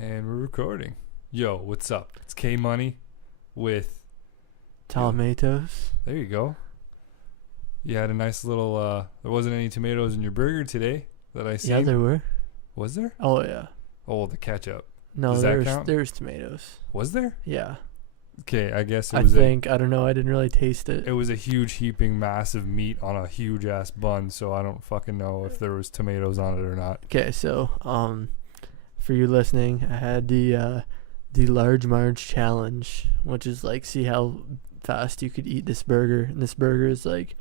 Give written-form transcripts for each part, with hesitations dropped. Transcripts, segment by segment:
And we're recording. Yo, what's up? It's K Money with tomatoes. There you go. You had a nice little there wasn't any tomatoes in your burger today that I seen. Yeah, there were. Was there? Oh yeah. Oh, the ketchup. No, Does that count? there's tomatoes. Was there? Yeah. Okay, I guess I don't know, I didn't really taste it. It was a huge heaping massive meat on a huge ass bun, so I don't fucking know if there was tomatoes on it or not. Okay, so for you listening, I had the large Marge challenge, which is like see how fast you could eat this burger. And this burger is like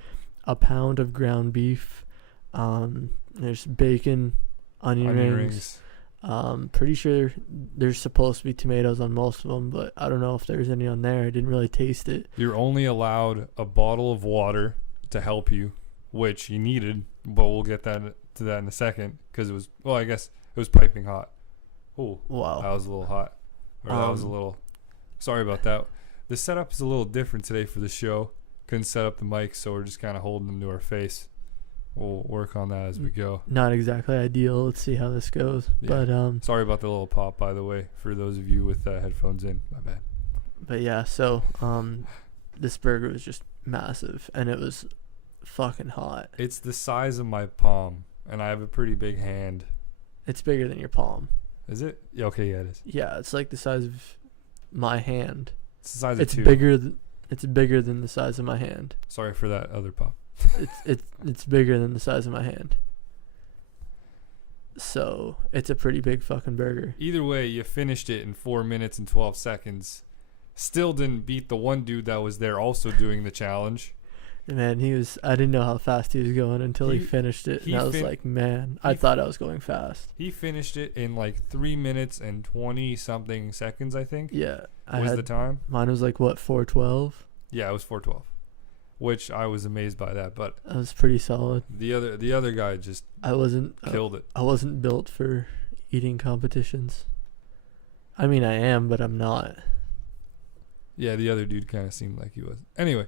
a pound of ground beef. There's bacon, onion rings. Pretty sure there's supposed to be tomatoes on most of them, but I don't know if there's any on there. I didn't really taste it. You're only allowed a bottle of water to help you, which you needed, but we'll get to that in a second because I guess it was piping hot. Oh, wow. That was a little hot. Or that was a little... Sorry about that. The setup is a little different today for the show. Couldn't set up the mics, so we're just kind of holding them to our face. We'll work on that as we go. Not exactly ideal. Let's see how this goes. Yeah. But sorry about the little pop, by the way, for those of you with headphones in. My bad. But yeah, so this burger was just massive, and it was fucking hot. It's the size of my palm, and I have a pretty big hand. It's bigger than your palm. Is it? Yeah, okay, yeah, it is. Yeah, it's like the size of my hand. It's the size of two. It's bigger than the size of my hand. Sorry for that other pop. It's bigger than the size of my hand. So it's a pretty big fucking burger. Either way, you finished it in 4 minutes and 12 seconds. Still didn't beat the one dude that was there also doing the challenge. Man, I didn't know how fast he was going until he finished it. And I was like, man, I thought I was going fast. He finished it in like 3 minutes and 20 something seconds, I think. Yeah. Was the time? Mine was like, what, 4:12? Yeah, it was 4:12. Which I was amazed by that, but that was pretty solid. The other guy just killed it. I wasn't built for eating competitions. I mean, I am, but I'm not. Yeah, the other dude kind of seemed like he was. Anyway,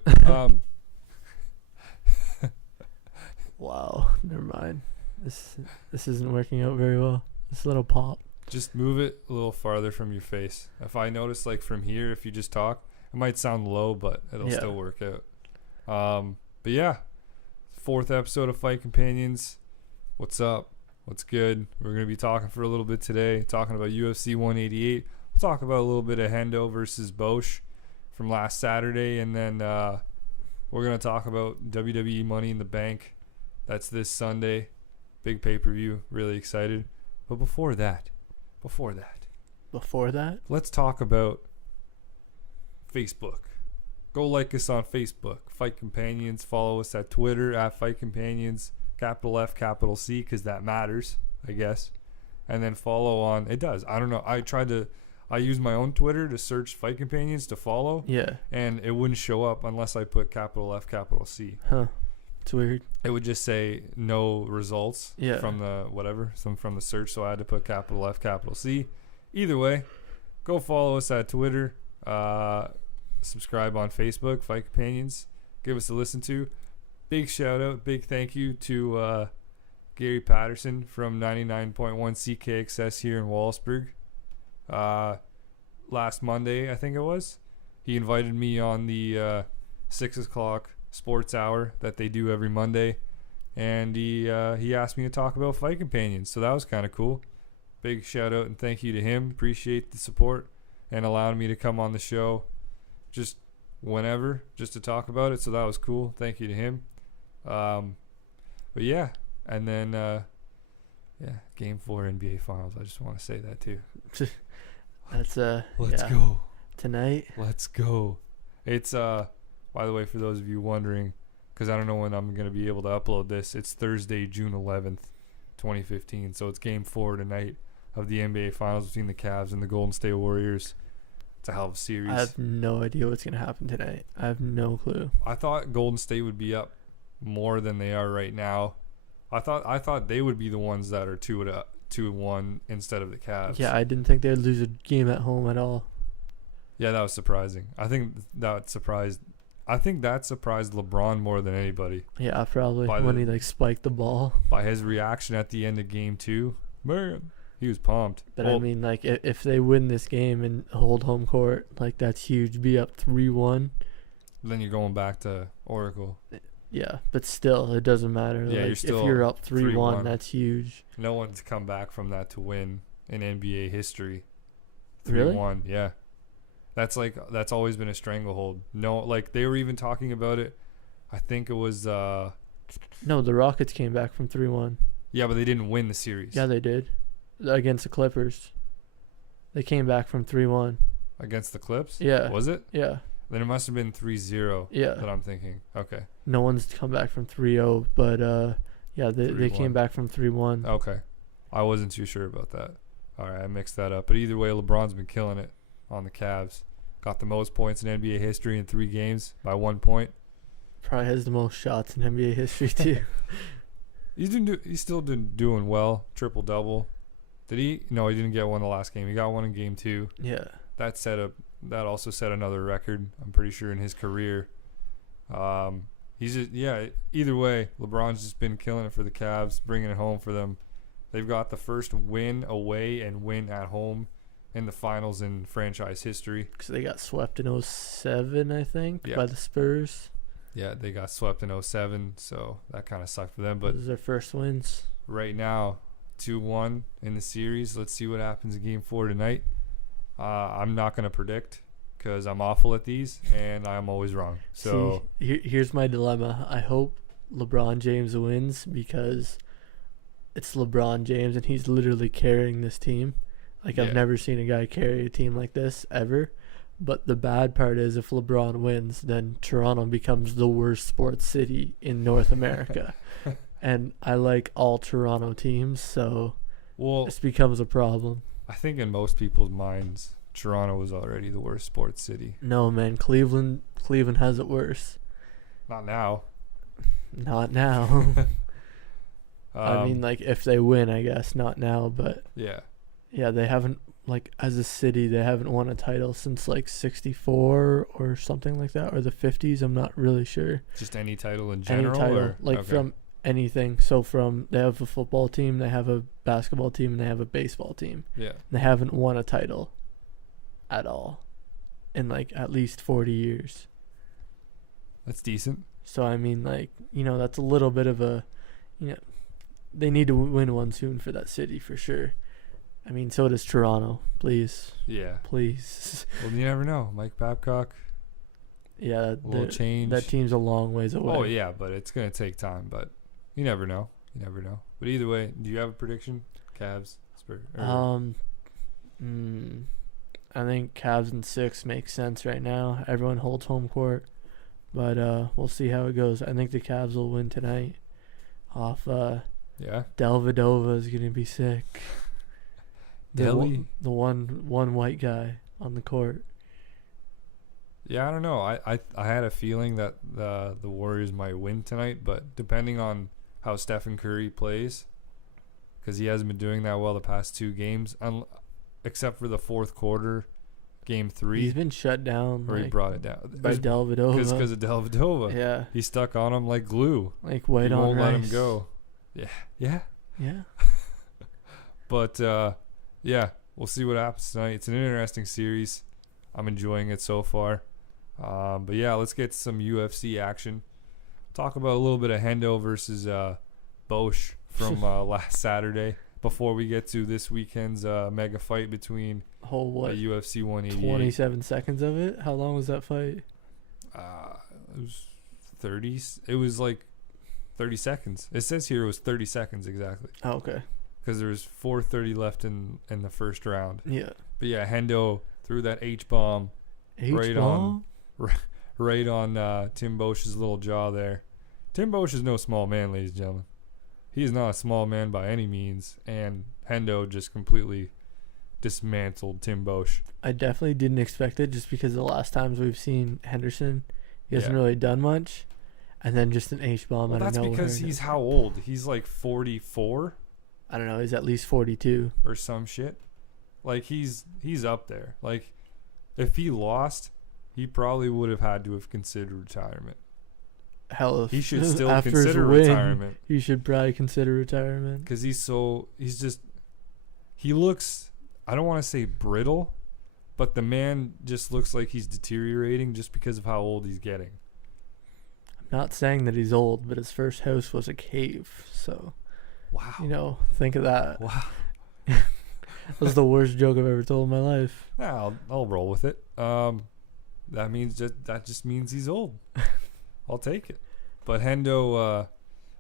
wow, never mind. This isn't working out very well. This little pop. Just move it a little farther from your face. If I notice, like from here, if you just talk, it might sound low, but it'll still work out. But yeah, 4th episode of Fight Companions. What's up? What's good? We're going to be talking for a little bit today, talking about UFC 188. We'll talk about a little bit of Hendo versus Boetsch from last Saturday, and then we're going to talk about WWE Money in the Bank. That's this Sunday. Big pay-per-view. Really excited. But before that, let's talk about Facebook. Go like us on Facebook, Fight Companions. Follow us at Twitter at Fight Companions, capital F, capital C, because that matters, I guess. And then follow on. It does. I don't know. I used my own Twitter to search Fight Companions to follow. Yeah. And it wouldn't show up unless I put capital F, capital C. Huh. It's weird. It would just say no results from the search. So I had to put capital F, capital C. Either way, go follow us at Twitter. Subscribe on Facebook, Fight Companions. Give us a listen to. Big shout out, big thank you to Gary Patterson from 99.1 CKXS here in Wallaceburg. Last Monday, I think it was, he invited me on the 6 o'clock sports hour that they do every Monday, and he asked me to talk about Fight Companions, so that was kind of cool. Big shout out and thank you to him. Appreciate the support and allowing me to come on the show just whenever, just to talk about it. So that was cool. Thank you to him. But yeah, and then Game 4 NBA Finals. I just want to say that too. That's let's go tonight. Let's go. It's by the way, for those of you wondering, because I don't know when I'm gonna be able to upload this, it's Thursday, June 11th, 2015. So it's Game 4 tonight of the NBA Finals between the Cavs and the Golden State Warriors. It's a hell of a series. I have no idea what's going to happen tonight. I have no clue. I thought Golden State would be up more than they are right now. I thought they would be the ones that are 2-1 instead of the Cavs. Yeah, I didn't think they'd lose a game at home at all. Yeah, that was surprising. I think that surprised LeBron more than anybody. Yeah, probably when he spiked the ball. By his reaction at the end of Game 2. Man, He was pumped. But I mean, like, if they win this game and hold home court, like, that's huge. Be up 3-1. Then you're going back to Oracle. Yeah, but still, it doesn't matter. Yeah, like, you're if you're up 3-1, that's huge. No one's come back from that to win in NBA history. 3-1, Really? yeah. That's always been a stranglehold. No, like, they were even talking about it. I think it was No, the Rockets came back from 3-1. yeah, but they didn't win the series. Yeah, they did. Against the Clippers. They came back from 3-1. Against the Clips? Yeah. Was it? Yeah. Then it must have been 3-0 Yeah. that I'm thinking. Okay. No one's come back from 3-0, but yeah, they 3-1. came back from 3-1. Okay. I wasn't too sure about that. All right, I mixed that up. But either way, LeBron's been killing it on the Cavs. Got the most points in NBA history in 3 games by 1 point. Probably has the most shots in NBA history too. He's still been doing well. Triple-double. Did he? No, he didn't get one the last game. He got one in game 2. Yeah. That also set another record, I'm pretty sure, in his career. Either way, LeBron's just been killing it for the Cavs, bringing it home for them. They've got the first win away and win at home in the finals in franchise history. Because they got swept in 2007, I think, by the Spurs. Yeah, they got swept in 2007, so that kind of sucked for them. But those are their first wins. Right now, 2-1 in the series. Let's see what happens in Game 4 tonight. I'm not going to predict because I'm awful at these, and I'm always wrong. So here's my dilemma. I hope LeBron James wins because it's LeBron James, and he's literally carrying this team. Like, I've never seen a guy carry a team like this, ever. But the bad part is if LeBron wins, then Toronto becomes the worst sports city in North America. And I like all Toronto teams, so this becomes a problem. I think in most people's minds, Toronto was already the worst sports city. No, man. Cleveland has it worse. Not now. Not now. I mean, like, if they win, I guess. Not now, but... Yeah. Yeah, they haven't, like, as a city, they haven't won a title since, like, 64 or something like that, or the 50s. I'm not really sure. Just any title in general? Any title, like, from anything. So they have a football team, they have a basketball team, and they have a baseball team. Yeah. They haven't won a title at all in, like, at least 40 years. That's decent. So, I mean, like, that's a little bit of a, they need to win one soon for that city for sure. I mean, so does Toronto. Please. Yeah. Please. Well, you never know. Mike Babcock. Yeah. Will change. That team's a long ways away. Oh, yeah, but it's going to take time. But you never know. But either way, do you have a prediction? Cavs? Spurs? I think Cavs in 6 makes sense right now. Everyone holds home court. But we'll see how it goes. I think the Cavs will win tonight. Off Delvedova is going to be sick. The one white guy on the court. Yeah, I don't know. I had a feeling that the Warriors might win tonight, but depending on how Stephen Curry plays, because he hasn't been doing that well the past 2 games, except for the fourth quarter, Game 3. He's been shut down. Or he brought it down. By Delvedova. Because of Delvedova. Yeah. He stuck on him like glue. Like white he on won't rice. let him go. Yeah. But, yeah, we'll see what happens tonight. It's an interesting series. I'm enjoying it so far. But, yeah, let's get some UFC action. Talk about a little bit of Hendo versus Boetsch from last Saturday before we get to this weekend's mega fight between UFC 188. 27 seconds of it? How long was that fight? It was 30. It was like 30 seconds. It says here it was 30 seconds exactly. Oh, okay. Because there was 4:30 left in the first round. Yeah. But yeah, Hendo threw that H-bomb. H-bomb? Right on Tim Boesch's little jaw there. Tim Boetsch is no small man, ladies and gentlemen. He is not a small man by any means. And Hendo just completely dismantled Tim Boetsch. I definitely didn't expect it just because the last times we've seen Henderson, he hasn't really done much. And then just an H-bomb out of nowhere. That's because he's how old? He's like 44? I don't know. He's at least 42. Or some shit. Like, he's up there. Like, if he lost, he probably would have had to have considered retirement. Hell, he should still consider retirement. He should probably consider retirement. Because he's he looks, I don't want to say brittle, but the man just looks like he's deteriorating just because of how old he's getting. I'm not saying that he's old, but his first house was a cave. So, wow. You know, think of that. Wow. That was the worst joke I've ever told in my life. Yeah, I'll roll with it. That just means he's old. I'll take it. But Hendo,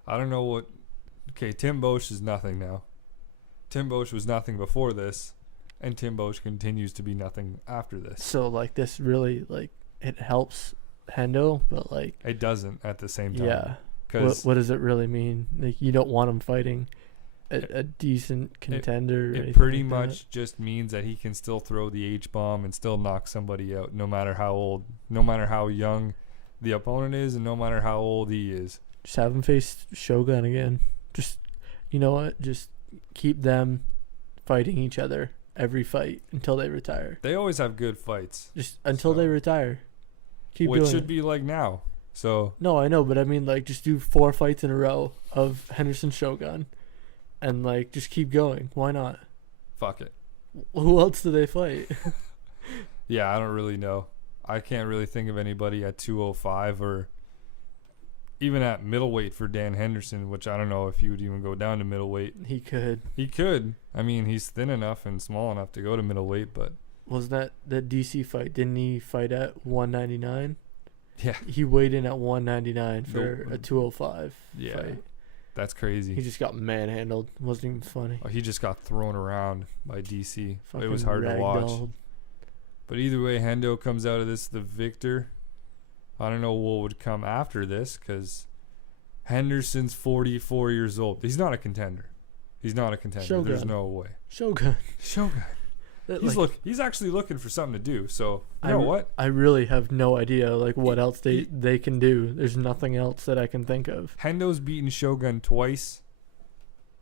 I don't know what. Okay, Tim Boetsch is nothing now. Tim Boetsch was nothing before this, and Tim Boetsch continues to be nothing after this. So like this really like it helps Hendo, but like it doesn't at the same time. Yeah. Cause what does it really mean? Like you don't want him fighting a decent contender. It pretty much just means that he can still throw the H-bomb and still knock somebody out, no matter how old, no matter how young the opponent is, and no matter how old he is. Just have him face Shogun again. Just, you know what? Just keep them fighting each other every fight until they retire. They always have good fights. Just until they retire. Keep which doing should it. Be like now. So no, I know, but I mean, like, just do 4 fights in a row of Henderson Shogun, and like, just keep going. Why not? Fuck it. Who else do they fight? Yeah, I don't really know. I can't really think of anybody at 205 or even at middleweight for Dan Henderson, which I don't know if he would even go down to middleweight. He could. He could. I mean, he's thin enough and small enough to go to middleweight, but was that DC fight? Didn't he fight at 199? Yeah. He weighed in at 199 for a 205 yeah, fight. That's crazy. He just got manhandled. Wasn't even funny. Oh, he just got thrown around by DC. Fucking it was hard to watch. ragdolled. But either way, Hendo comes out of this the victor. I don't know what would come after this because Henderson's 44 years old. He's not a contender. Shogun. There's no way. Shogun. He's actually looking for something to do. So you know what? I really have no idea like what else they can do. There's nothing else that I can think of. Hendo's beaten Shogun twice.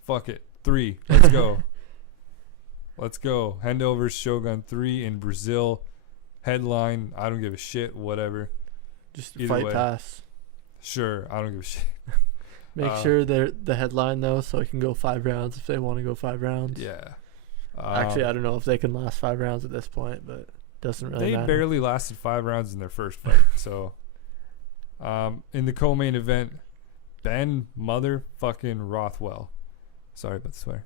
Fuck it. 3. Let's go. Let's go. Hendo versus Shogun 3 in Brazil. Headline. I don't give a shit. Whatever. Just Either fight way. pass. Sure. I don't give a shit. Make sure they're the headline though, so I can go 5 rounds if they want to go 5 rounds. Yeah. Actually, I don't know if they can last 5 rounds at this point, but doesn't really matter. They barely lasted 5 rounds in their first fight. So, in the co-main event, Ben motherfucking Rothwell. Sorry about the swear.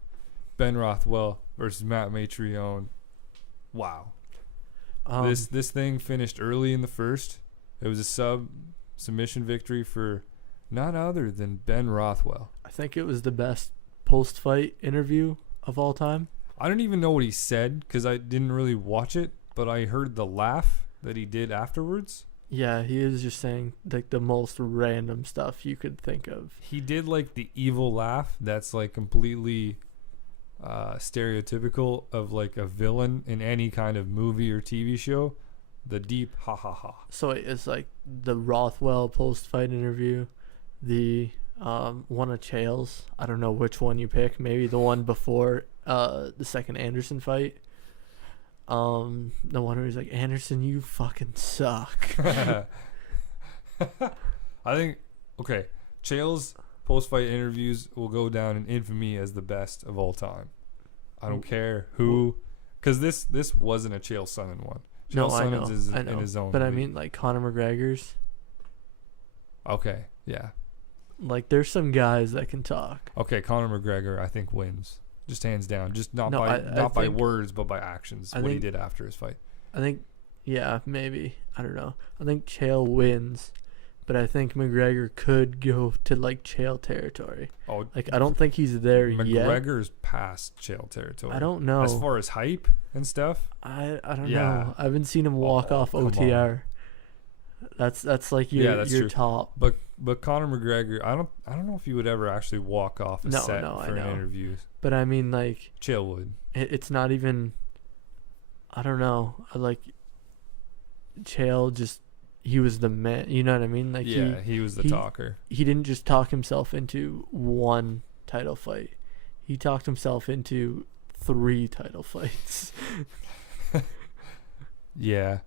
Ben Rothwell versus Matt Matrione. Wow. This thing finished early in the first. It was a submission victory for none other than Ben Rothwell. I think it was the best post-fight interview of all time. I don't even know what he said because I didn't really watch it, but I heard the laugh that he did afterwards. Yeah, he is just saying like the most random stuff you could think of. He did like the evil laugh that's like completely stereotypical of like a villain in any kind of movie or TV show. The deep ha ha ha. So it's like the Rothwell post-fight interview, the one of Chael's. I don't know which one you pick. Maybe the one before the second Anderson fight. The one where he's like, Anderson, you fucking suck. I think, okay, Chael's post-fight interviews will go down in infamy as the best of all time. I don't care who, because this wasn't a Chael Sonnen one. Chael Sonnen's is in his own But league. I mean, like Conor McGregor's. Okay, yeah. Like, there's some guys that can talk. Okay, Conor McGregor, I think, wins. Just hands down. Just not I by think, words, but by actions. What he did after his fight. I think, yeah, maybe. I don't know. I think Chael wins, but I think McGregor could go to, like, Chael territory. Oh, like, I don't think he's there yet. McGregor's past Chael territory. I don't know. As far as hype and stuff. I don't know. I haven't seen him walk off OTR. That's like your true. top. But Conor McGregor, I don't know if he would ever actually walk off a set for an interview. But I mean, like, Chael would. It's not even. I don't know. Like, Chael just, he was the man. You know what I mean? Like, he was the talker. He didn't just talk himself into one title fight. He talked himself into 3 title fights. Yeah.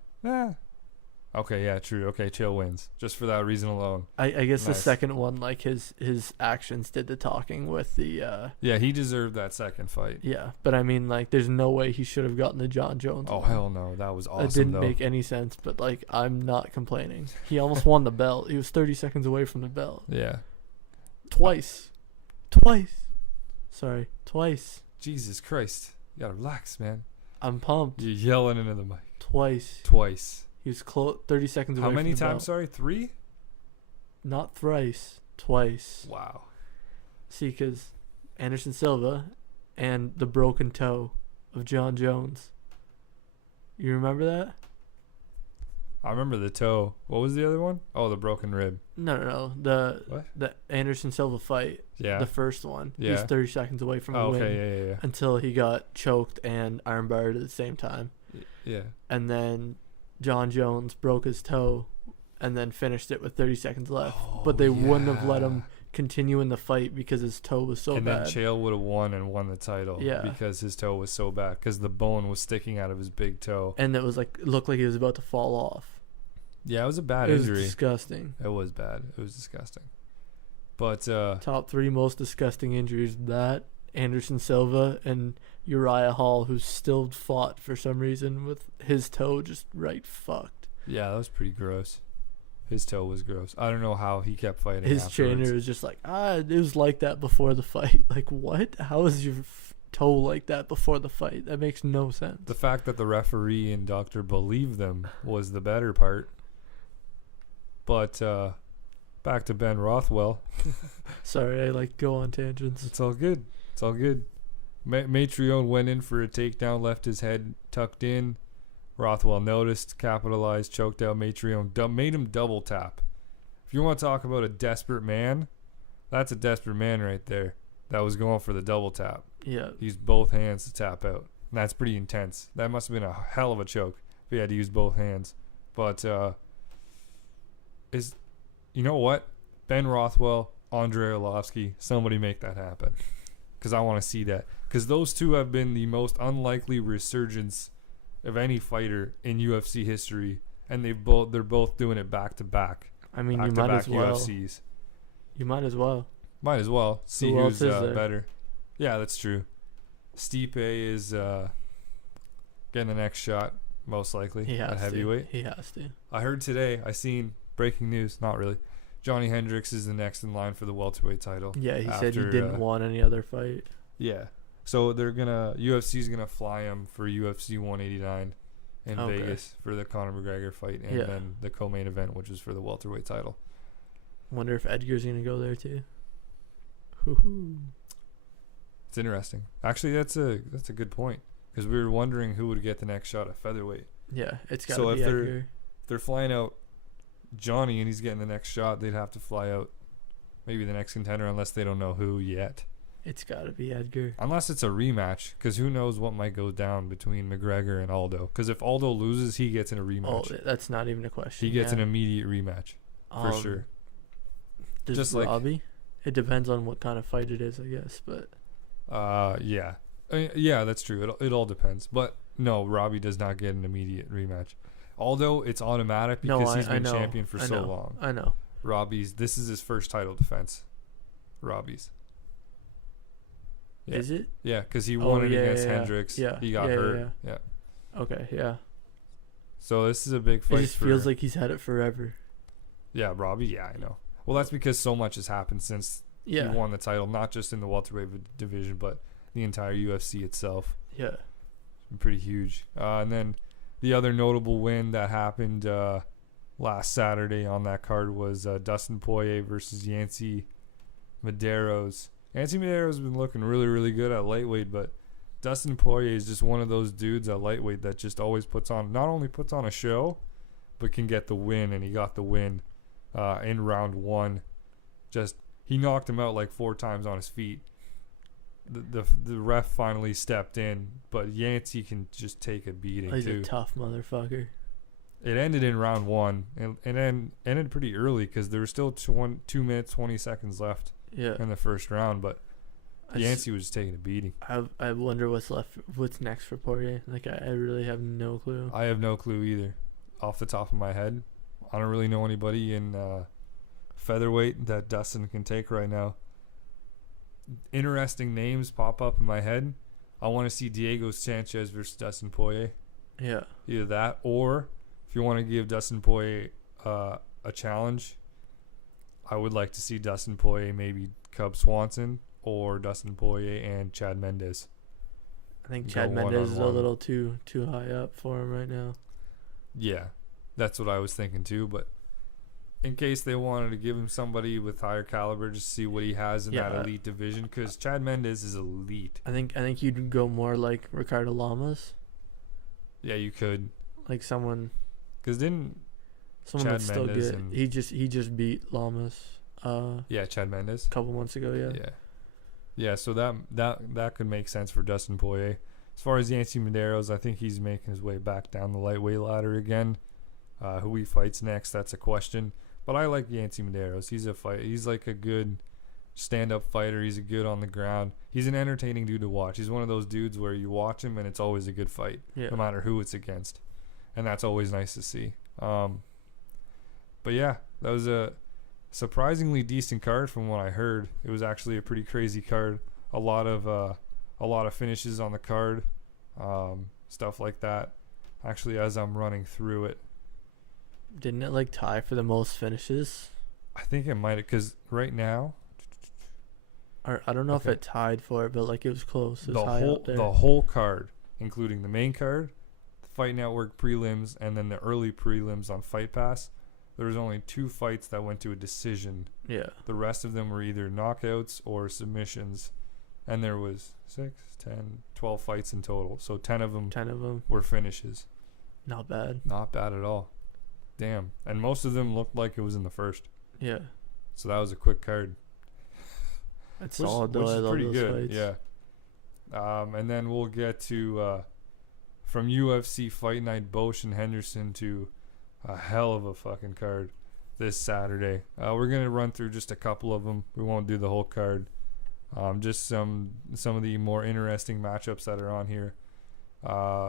Okay, yeah, true. Okay, Chael wins just for that reason alone. I guess the Nice. second one, like his actions did the talking with the. Yeah, he deserved that second fight. Yeah, but I mean, like, there's no way he should have gotten the John Jones. Oh one. hell no, that was awesome. It didn't though. make any sense, but like, I'm not complaining. He almost won the belt. He was 30 seconds away from the belt. Yeah. Twice. Sorry, twice. Jesus Christ, you gotta relax, man. I'm pumped. You're yelling into the mic. Twice. He was 30 seconds away. How from many the times? belt. Sorry, 3. Not thrice. Twice. Wow. See, because Anderson Silva and the broken toe of John Jones. You remember that? I remember the toe. What was the other one? Oh, the broken rib. No. What? The Anderson Silva fight. Yeah. The first one. Yeah. He was 30 seconds away from a win. Okay, yeah. Until he got choked and armbarred at the same time. Yeah. And then John Jones broke his toe and then finished it with 30 seconds left. But they wouldn't have let him continue in the fight because his toe was so and bad. And then Chael would have won the title. Yeah. Because his toe was so bad. Because the bone was sticking out of his big toe. And it was like, it looked like he was about to fall off. Yeah, it was a bad It injury. was disgusting. It was bad. It was disgusting. But top 3 most disgusting injuries: that, Anderson Silva, and Uriah Hall, who still fought for some reason with his toe just right fucked. yeah, that was pretty gross. His toe was gross. I don't know how he kept fighting. His afterwards. trainer was just like, it was like that before the fight. Like, what? How is your toe like that before the fight? That makes no sense. The fact that the referee and doctor believed them was the better part. But back to Ben Rothwell. Sorry, I like go on tangents. It's all good. It's all good. Matrione went in for a takedown, left his head tucked in. Rothwell noticed, capitalized, choked out Matrione, made him double tap. If you want to talk about a desperate man, that's a desperate man right there. That was going for the double tap. Yeah. Used both hands to tap out. And that's pretty intense. That must have been a hell of a choke if he had to use both hands. But you know what? Ben Rothwell, Andrei Arlovski, somebody make that happen. Because I want to see that. Because those two have been the most unlikely resurgence of any fighter in UFC history, and they're both doing it back to back. I mean, you might as well. UFCs. You might as well. Might as well see Who who's else is there? better. Yeah, that's true. Stipe is getting the next shot, most likely He has at heavyweight. He has to. I heard today. I seen breaking news. Not really. Johnny Hendricks is the next in line for the welterweight title. Yeah, he said he didn't want any other fight. Yeah. So UFC's gonna fly him for UFC 189 in Okay. Vegas for the Conor McGregor fight, and then the co-main event, which is for the welterweight title. Wonder if Edgar's gonna go there too. Hoo-hoo. It's interesting. Actually, that's a good point, because we were wondering who would get the next shot at featherweight. Yeah, it's gotta So be if Edgar. If they're flying out Johnny and he's getting the next shot, they'd have to fly out maybe the next contender, unless they don't know who yet. It's gotta be Edgar. Unless it's a rematch, because who knows what might go down between McGregor and Aldo. Because if Aldo loses, he gets in a rematch. Oh, that's not even a question. He gets an immediate rematch for Um, sure. Does Just like- Robbie? It depends on what kind of fight it is, I guess. But Yeah. Yeah, that's true. It all depends. But no, Robbie does not get an immediate rematch. Aldo, it's automatic because he's been champion for so long. I know. This is his first title defense. Robbie's. Yeah. Is it? Yeah, because he won it against Hendricks. Yeah. He got hurt. Yeah. Okay, yeah. So this is a big fight. It just feels like he's had it forever. Yeah, Robbie. Yeah, I know. Well, that's because so much has happened since he won the title, not just in the welterweight division, but the entire UFC itself. Yeah. It's been pretty huge. And then the other notable win that happened last Saturday on that card was Dustin Poirier versus Yancy Medeiros. Yancy Medeiros has been looking really, really good at lightweight, but Dustin Poirier is just one of those dudes at lightweight that just always not only puts on a show, but can get the win, and he got the win in round 1. He knocked him out like 4 times on his feet. The ref finally stepped in, but Yancy can just take a beating He's too. a tough motherfucker. It ended in round 1, and then ended pretty early because there were still 2 minutes 20 seconds left in the first round, but Yancy was just taking a beating. I wonder what's next for Poirier. Like I really have no clue. I have no clue either. off the top of my head. I don't really know anybody in featherweight that Dustin can take right now. Interesting names pop up in my head. I want to see Diego Sanchez versus Dustin Poirier. Yeah. Either that, or if you want to give Dustin Poirier a challenge, I would like to see Dustin Poirier, maybe Cub Swanson, or Dustin Poirier and Chad Mendes. I think Chad Mendes is a little too high up for him right now. Yeah, that's what I was thinking too. But in case they wanted to give him somebody with higher caliber, just see what he has in that elite division, because Chad Mendes is elite. I think you'd go more like Ricardo Lamas. Yeah, you could. Like someone. Because didn't someone Chad that's still Mendes good. He just beat Lamas. Yeah, Chad Mendes. A couple months ago. Yeah. Yeah. So that could make sense for Dustin Poirier. As far as Yancy Medeiros, I think he's making his way back down the lightweight ladder again. Who he fights next, that's a question. But I like Yancy Medeiros. He's like a good stand-up fighter. He's a good on the ground. He's an entertaining dude to watch. He's one of those dudes where you watch him and it's always a good fight, no matter who it's against, and that's always nice to see. But yeah, that was a surprisingly decent card from what I heard. It was actually a pretty crazy card. A lot of finishes on the card, stuff like that. Actually, as I'm running through it, didn't it like tie for the most finishes? I think it might, because right now, or I don't know if it tied for it, but like it was close. It was high up there. The whole card, including the main card, the Fight Network prelims, and then the early prelims on Fight Pass, there was only 2 fights that went to a decision. Yeah. The rest of them were either knockouts or submissions, and there was 6, 10, 12 fights in total. So 10 of them were finishes. Not bad. Not bad at all. Damn. And most of them looked like it was in the first. Yeah. So that was a quick card. It's solid though. I love pretty those good. Fights. Yeah. And then we'll get to from UFC Fight Night Boetsch and Henderson to a hell of a fucking card this Saturday. We're gonna run through just a couple of them. We won't do the whole card. Just some of the more interesting matchups that are on here,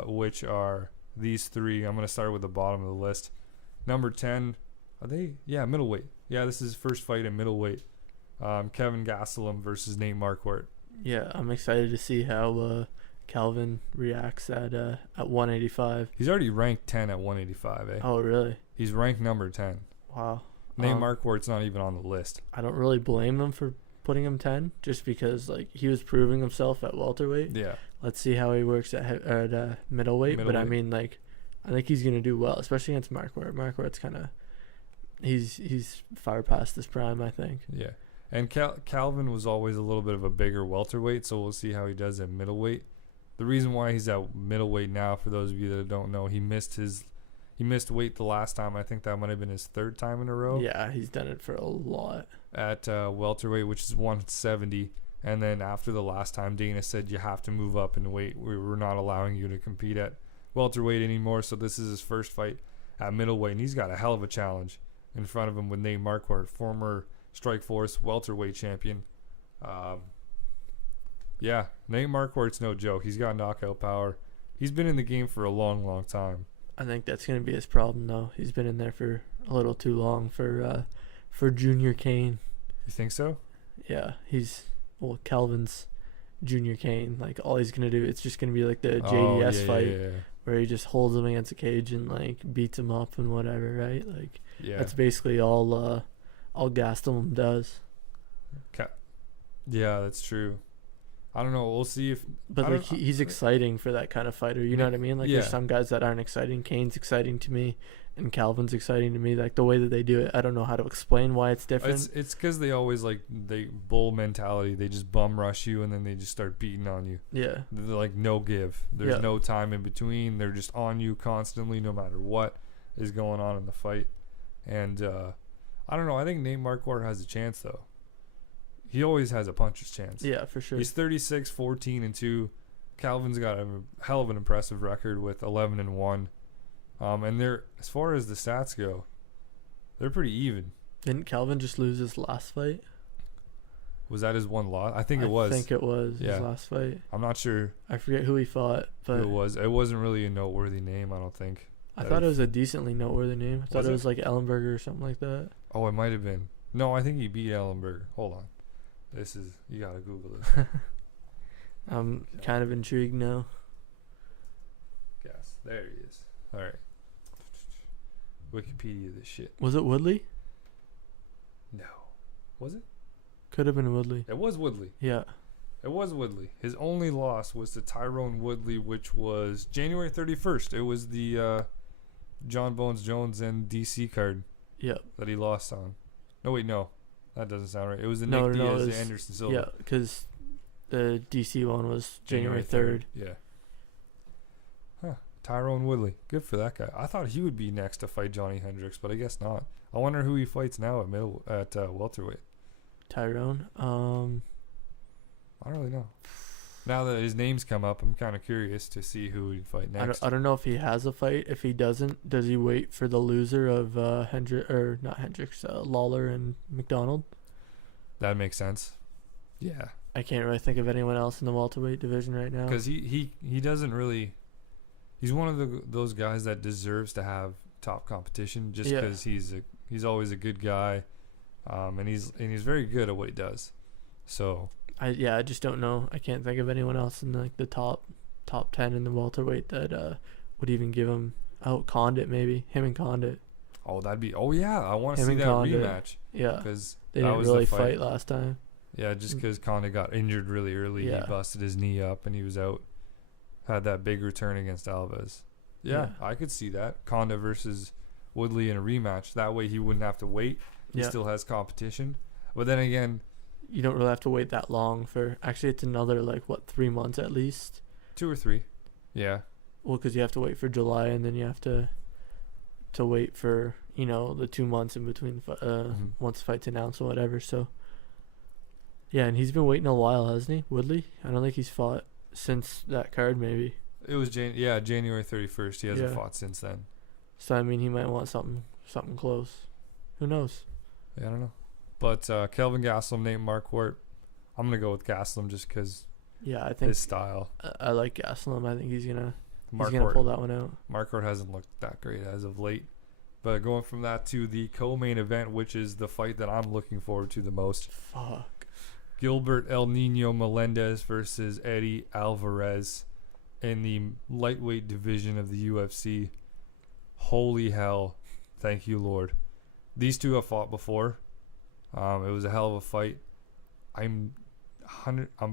which are these 3. I'm gonna start with the bottom of the list. Number 10, are they? Yeah, middleweight. Yeah, this is his first fight in middleweight. Kevin Gastelum versus Nate Marquardt. Yeah, I'm excited to see how Calvin reacts at 185. He's already ranked 10 at 185, eh? Oh, really? He's ranked number 10. Wow. Nate Marquardt's not even on the list. I don't really blame him for putting him 10, just because like he was proving himself at welterweight. Yeah. Let's see how he works at middleweight. But I mean, like, I think he's gonna do well, especially against Marquardt. Marquardt's kind of he's far past his prime, I think. Yeah. And Calvin was always a little bit of a bigger welterweight, so we'll see how he does at middleweight. The reason why he's at middleweight now, for those of you that don't know, he missed weight the last time. I think that might have been his 3rd time in a row. Yeah, he's done it for a lot. At welterweight, which is 170. And then after the last time, Dana said you have to move up in weight. We're not allowing you to compete at welterweight anymore. So this is his first fight at middleweight, and he's got a hell of a challenge in front of him with Nate Marquardt, former Strikeforce welterweight champion. Yeah, Nate Marquardt's no joke. He's got knockout power. He's been in the game for a long, long time. I think that's going to be his problem, though. He's been in there for a little too long for Junior Kane. You think so? Yeah, Calvin's Junior Kane. Like, all he's going to do, it's just going to be like the JDS fight where he just holds him against a cage and, like, beats him up and whatever, right? Like, that's basically all Gastelum does. Yeah, that's true. I don't know. We'll see if. But like he's exciting for that kind of fighter. You know what I mean? Like there's some guys that aren't exciting. Kane's exciting to me, and Calvin's exciting to me. Like the way that they do it, I don't know how to explain why it's different. It's because they always they bull mentality. They just bum rush you and then they just start beating on you. Yeah. They're like no give. There's no time in between. They're just on you constantly, no matter what is going on in the fight. And I don't know. I think Nate Marquardt has a chance though. He always has a puncher's chance. Yeah, for sure. He's 36, 14-2. Calvin's got a hell of an impressive record with 11-1. And they're, as far as the stats go, they're pretty even. Didn't Calvin just lose his last fight? Was that his one loss? I think it was. I think it was his last fight. I'm not sure. I forget who he fought, but it was. It wasn't really a noteworthy name, I don't think. I thought it was a decently noteworthy name. I thought it was like Ellenberger or something like that. Oh, it might have been. No, I think he beat Ellenberger. Hold on. You gotta Google this. I'm kind of intrigued now. Guess. There he is. All right. Wikipedia this shit. Was it Woodley? No. Was it? Could have been Woodley. It was Woodley. Yeah. It was Woodley. His only loss was to Tyrone Woodley, which was January 31st. It was the John Bones Jones and DC card. Yep. That he lost on. No, wait, no. That doesn't sound right. It was the Nick Diaz and Anderson Silva. Yeah, because the DC one was January 3rd. Yeah. Huh. Tyrone Woodley. Good for that guy. I thought he would be next to fight Johnny Hendricks, but I guess not. I wonder who he fights now at welterweight. Tyrone? I don't really know. Now that his name's come up, I'm kind of curious to see who he'd fight next. I don't know if he has a fight. If he doesn't, does he wait for the loser of Lawler and McDonald? That makes sense. Yeah. I can't really think of anyone else in the welterweight division right now. Because he doesn't really. He's one of those guys that deserves to have top competition just because he's always a good guy, and he's very good at what he does. So. I just don't know. I can't think of anyone else in like the top 10 in the welterweight that would even give him Condit maybe. Him and Condit. Oh, yeah. I want to see that Condit. Rematch. Yeah. Because they didn't really fight last time. Yeah, just because Condit got injured really early. Yeah. He busted his knee up and he was out. Had that big return against Alves. Yeah, I could see that. Condit versus Woodley in a rematch. That way he wouldn't have to wait. He still has competition. But then again, you don't really have to wait that long for. Actually, it's another 3 months at least. 2 or 3. Yeah. Well, because you have to wait for July, and then you have to wait for the 2 months in between once the fight's announced or whatever. So. Yeah, and he's been waiting a while, hasn't he, Woodley? I don't think he's fought since that card. Maybe. It was January 31st. He hasn't fought since then. So I mean, he might want something close. Who knows? Yeah, I don't know. But Kelvin Gastelum, Nate Marquardt. I'm gonna go with Gastelum just because. Yeah, I think his style. I like Gastelum. I think he's gonna pull that one out. Marquardt hasn't looked that great as of late. But going from that to the co-main event, which is the fight that I'm looking forward to the most. Fuck. Gilbert El Nino Melendez versus Eddie Alvarez in the lightweight division of the UFC. Holy hell! Thank you, Lord. These two have fought before. It was a hell of a fight. I'm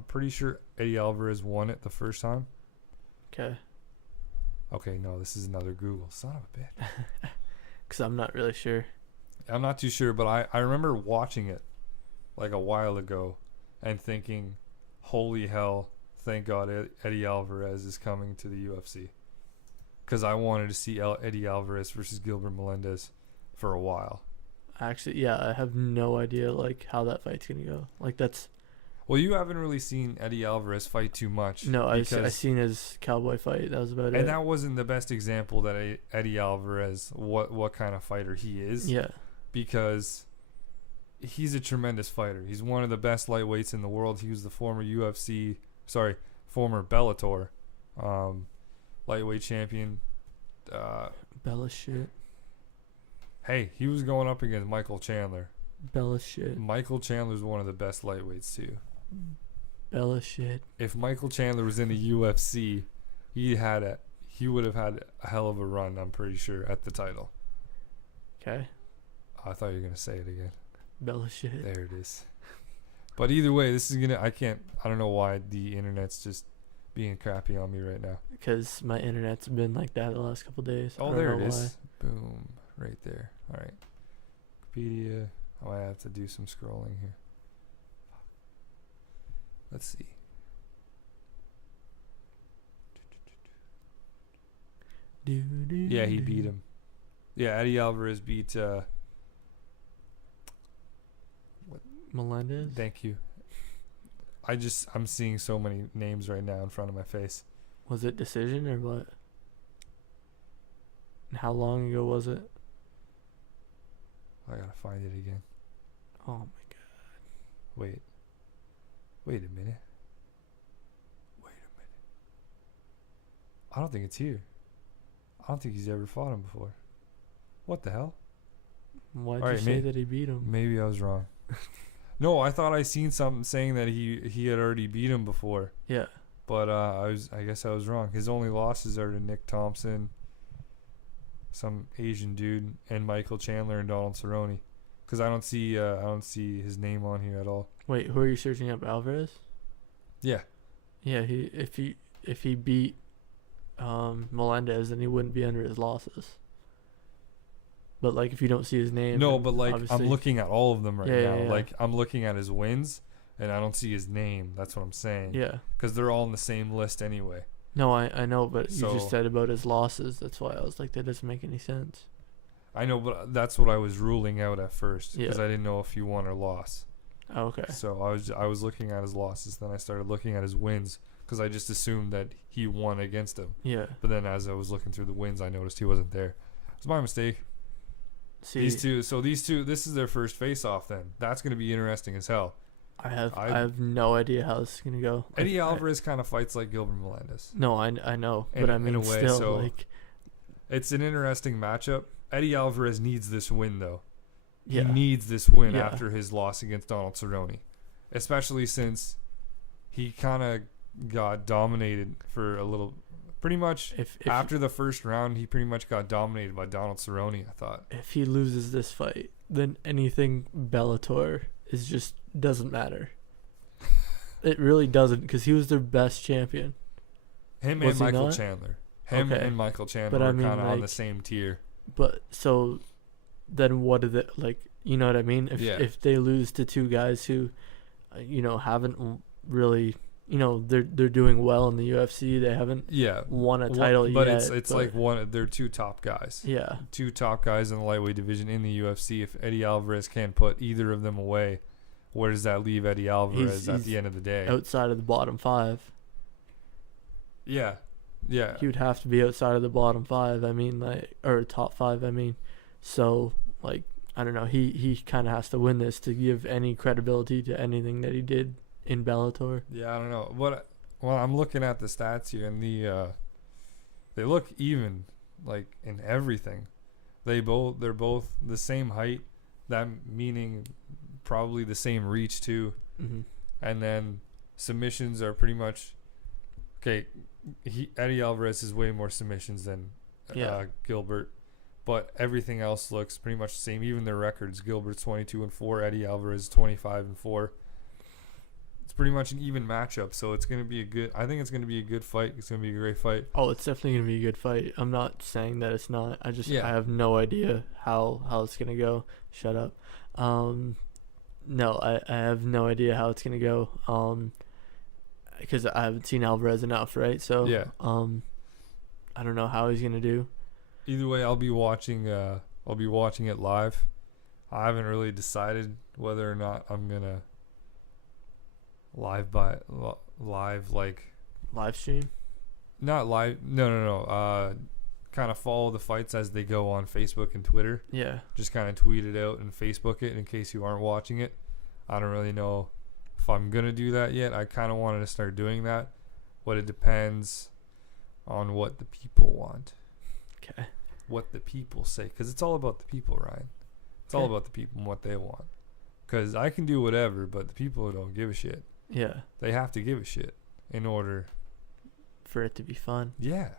pretty sure Eddie Alvarez won it the first time. Okay, no, this is another Google. Son of a bitch. Because I'm not really sure. I'm not too sure, but I remember watching it like a while ago and thinking, holy hell, thank God Eddie Alvarez is coming to the UFC. Because I wanted to see Eddie Alvarez versus Gilbert Melendez for a while. Actually, I have no idea how that fight's gonna go. That's. Well, you haven't really seen Eddie Alvarez fight too much. No, I seen his cowboy fight. That was about it. And that wasn't the best example that Eddie Alvarez, what kind of fighter he is. Yeah. Because he's a tremendous fighter. He's one of the best lightweights in the world. He was the former Bellator lightweight champion. Bella shit. Hey, he was going up against Michael Chandler. Bella shit. Michael Chandler's one of the best lightweights too. Bella shit. If Michael Chandler was in the UFC, he would have had a hell of a run, I'm pretty sure, at the title. Okay. I thought you were gonna say it again. Bella shit. There it is. But either way, I don't know why the internet's just being crappy on me right now. Because my internet's been like that the last couple days. Oh, there it is. Boom. Right there. All right. Wikipedia. I might have to do some scrolling here. Let's see. Yeah, he beat him. Yeah, Eddie Alvarez beat Melendez? Thank you. I'm seeing so many names right now in front of my face. Was it decision or what? And how long ago was it? I gotta find it again. Oh my god. Wait a minute. I don't think it's here. I don't think he's ever fought him before. What the hell? Why'd you say that he beat him? Maybe I was wrong. No, I thought I seen something saying that he had already beat him before. Yeah. But I guess I was wrong. His only losses are to Nick Thompson, some Asian dude, and Michael Chandler and Donald Cerrone. Because I don't see his name on here at all. Wait, who are you searching up? Alvarez? Yeah. Yeah, if he beat Melendez, then he wouldn't be under his losses. But like if you don't see his name. No, but like I'm looking at all of them right now. Yeah. Like I'm looking at his wins, and I don't see his name. That's what I'm saying. Yeah. Because they're all in the same list anyway. No, I know, but you just said about his losses. That's why I was like, that doesn't make any sense. I know, but that's what I was ruling out at first because Yeah. I didn't know if he won or lost. Oh, okay. So I was looking at his losses, then I started looking at his wins because I just assumed that he won against him. Yeah. But then as I was looking through the wins, I noticed he wasn't there. It's my mistake. See, these two, this is their first face-off. Then that's going to be interesting as hell. I have no idea how this is gonna go. Eddie Alvarez kind of fights like Gilbert Melendez. No, I know, but I mean, in a way, still, so like, it's an interesting matchup. Eddie Alvarez needs this win though. Yeah. He needs this win after his loss against Donald Cerrone, especially since he kind of got dominated for a little. Pretty much if after the first round, he pretty much got dominated by Donald Cerrone, I thought. If he loses this fight, then anything Bellator is just doesn't matter. It really doesn't, because he was their best champion. Him and Michael Chandler. And Michael Chandler were kind of on the same tier. But so then what is it, like, you know what I mean? If they lose to two guys who, haven't really, they're doing well in the UFC. They haven't won a title yet. But it's like they're two top guys. Yeah. Two top guys in the lightweight division in the UFC. If Eddie Alvarez can't put either of them away, where does that leave Eddie Alvarez at the end of the day? Outside of the bottom five. Yeah. Yeah. He would have to be outside of the bottom five, or top five, So, I don't know. He kind of has to win this to give any credibility to anything that he did in Bellator. Yeah, I don't know. Well, I'm looking at the stats here, and they look even, like, in everything. They're both the same height. That meaning probably the same reach too. Mm-hmm. And then submissions are pretty much okay. Eddie Alvarez has way more submissions than Gilbert, but everything else looks pretty much the same. Even their records: Gilbert's 22-4, Eddie Alvarez 25-4. It's pretty much an even matchup, so it's gonna be I think it's gonna be a good fight. It's gonna be a great fight. Oh, it's definitely gonna be a good fight. I'm not saying that it's not. I have no idea how it's gonna go. Shut up. No, I have no idea how it's gonna go. Because I haven't seen Alvarez enough, right? So I don't know how he's gonna do. Either way, I'll be watching it live. I haven't really decided whether or not I'm gonna live stream. Not live. No. Kind of follow the fights as they go on Facebook and Twitter. Yeah. Just kind of tweet it out and Facebook it in case you aren't watching it. I don't really know if I'm going to do that yet. I kind of wanted to start doing that, but it depends on what the people want. Okay. What the people say, because it's all about the people, Ryan. It's all about the people and what they want. Because I can do whatever, but the people don't give a shit. Yeah. They have to give a shit in order for it to be fun. Yeah.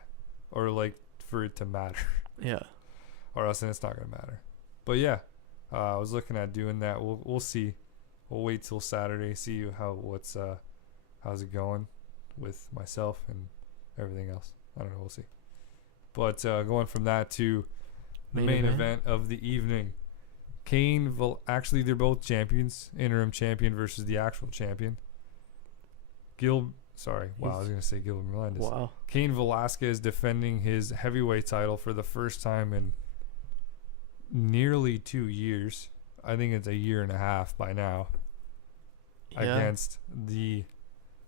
Or like for it to matter. Yeah. Or else then it's not going to matter. But yeah, I was looking at doing that. We'll see. We'll wait till Saturday, see how's it going with myself and everything else. I don't know. We'll see. But going from that to the main event of the evening, actually they're both champions, interim champion versus the actual champion. I was going to say Gilbert Melendez. Wow. Cain Velasquez defending his heavyweight title for the first time in nearly 2 years. I think it's a year and a half by now. Yeah. Against the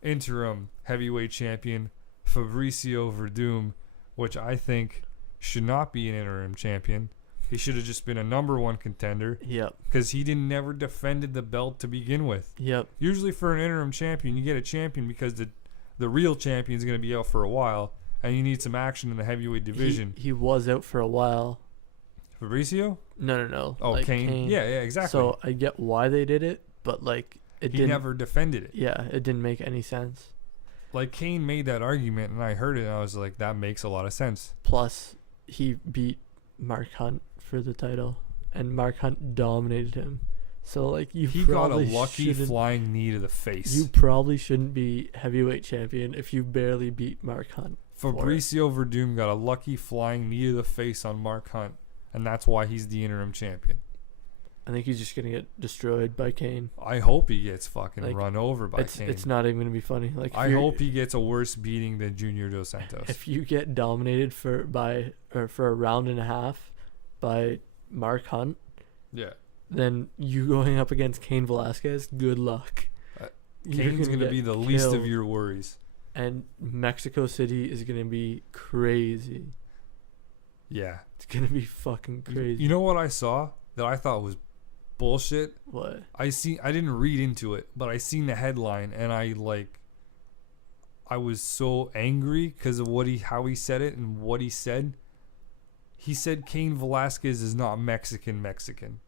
interim heavyweight champion Fabricio Verdum, which I think should not be an interim champion. He should have just been a number one contender. Yep. Because he never defended the belt to begin with. Yep. Usually for an interim champion, you get a champion because the real champion is going to be out for a while, and you need some action in the heavyweight division. He was out for a while. Fabricio? No. Oh, like Kane. Yeah, exactly. So I get why they did it, but like he never defended it. Yeah, it didn't make any sense. Like Kane made that argument, and I heard it, and I was like, that makes a lot of sense. Plus, he beat Mark Hunt for the title, and Mark Hunt dominated him. So like he got a lucky flying knee to the face. You probably shouldn't be heavyweight champion if you barely beat Mark Hunt. Fabricio Verdum got a lucky flying knee to the face on Mark Hunt, and that's why he's the interim champion. I think he's just gonna get destroyed by Kane. I hope he gets fucking run over by Kane. It's not even gonna be funny. Like I hope he gets a worse beating than Junior Dos Santos. If you get dominated for a round and a half by Mark Hunt, yeah, then you going up against Cain Velasquez, good luck. Kane's gonna be the least of your worries. And Mexico City is gonna be crazy. Yeah, it's gonna be fucking crazy. You know what I saw that I thought was bullshit? What? I didn't read into it, but I seen the headline, and I was so angry because of how he said it and what he said. He said Cain Velasquez is not Mexican.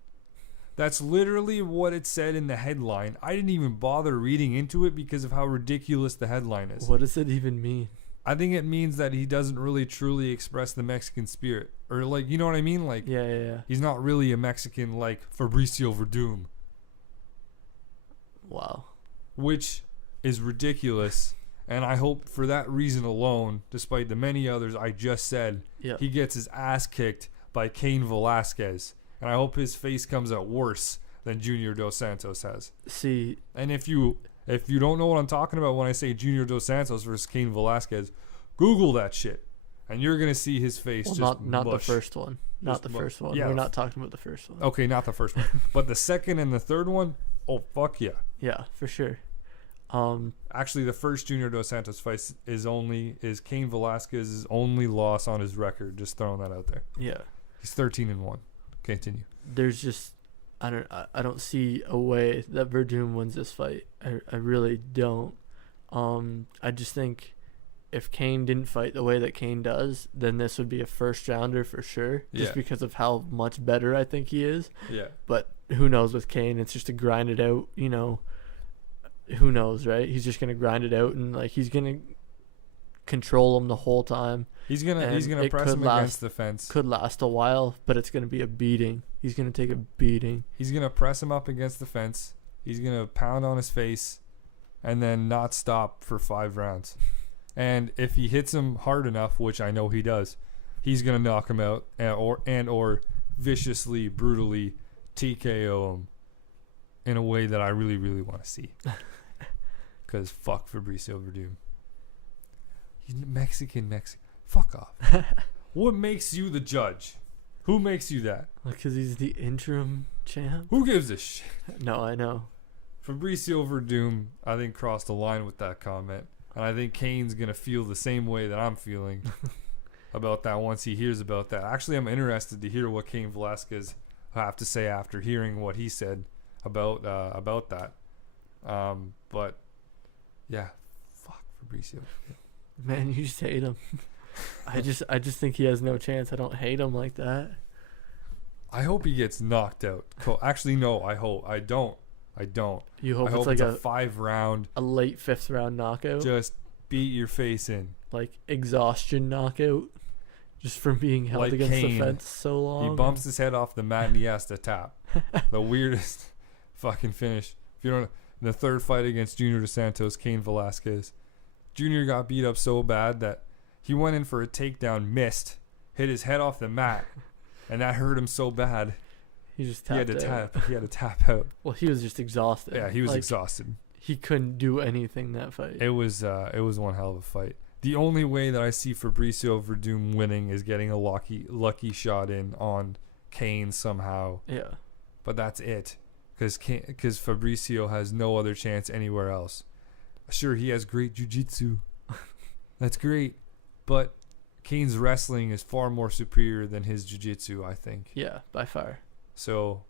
That's literally what it said in the headline. I didn't even bother reading into it because of how ridiculous the headline is. What does it even mean? I think it means that he doesn't really truly express the Mexican spirit. Or, like, you know what I mean? Like, yeah. He's not really a Mexican like Fabricio Verdum. Wow. Which is ridiculous. And I hope for that reason alone, despite the many others I just said, he gets his ass kicked by Cain Velasquez. And I hope his face comes out worse than Junior Dos Santos has. See. And if you don't know what I'm talking about when I say Junior Dos Santos versus Cain Velasquez, Google that shit. And you're going to see his face just not mush. The first one. Not the first one. Yeah. We're not talking about the first one. Okay, not the first one. But the second and the third one, oh, fuck yeah. Yeah, for sure. Actually, the first Junior Dos Santos fight is Cain Velasquez's only loss on his record. Just throwing that out there. Yeah. He's 13-1. Continue. There's just I don't see a way that Verdum wins this fight. I really don't. I just think if Cain didn't fight the way that Cain does, then this would be a first rounder for sure. Just because of how much better I think he is. Yeah. But who knows with Cain? It's just to grind it out, you know. Who knows, right? He's just gonna grind it out, and like he's gonna control him the whole time. He's gonna press him against the fence. Could last a while, but it's gonna be a beating. He's gonna take a beating. He's gonna press him up against the fence. He's gonna pound on his face, and then not stop for 5 rounds. And if he hits him hard enough, which I know he does, he's gonna knock him out or viciously, brutally TKO him in a way that I really, really want to see. Because fuck Fabricio Verdum. He's Mexican. Fuck off. What makes you the judge? Who makes you that? Because he's the interim champ. Who gives a shit? No, I know. Fabricio Verdum, I think, crossed the line with that comment. And I think Kane's going to feel the same way that I'm feeling about that once he hears about that. Actually, I'm interested to hear what Cain Velasquez have to say after hearing what he said about that. But yeah, fuck Fabricio. Man, you just hate him. I just think he has no chance. I don't hate him like that. I hope he gets knocked out. Actually, no. I don't. You hope it's like a 5-round, a late 5th round knockout. Just beat your face in. Like exhaustion knockout, just from being held like against Kane. the fence so long. He bumps his head off the mat and he has to tap. The weirdest fucking finish. If you don't, the third fight against Junior Dos Santos, Cain Velasquez. Junior got beat up so bad that he went in for a takedown, missed, hit his head off the mat, and that hurt him so bad. He just tapped out. He had to tap out. Well, he was just exhausted. Yeah, he was exhausted. He couldn't do anything that fight. It was one hell of a fight. The only way that I see Fabricio Verdum winning is getting a lucky shot in on Cain somehow. Yeah. But that's it, because Fabricio has no other chance anywhere else. Sure, he has great jiu-jitsu. That's great. But Cain's wrestling is far more superior than his jiu-jitsu, I think. Yeah, by far. So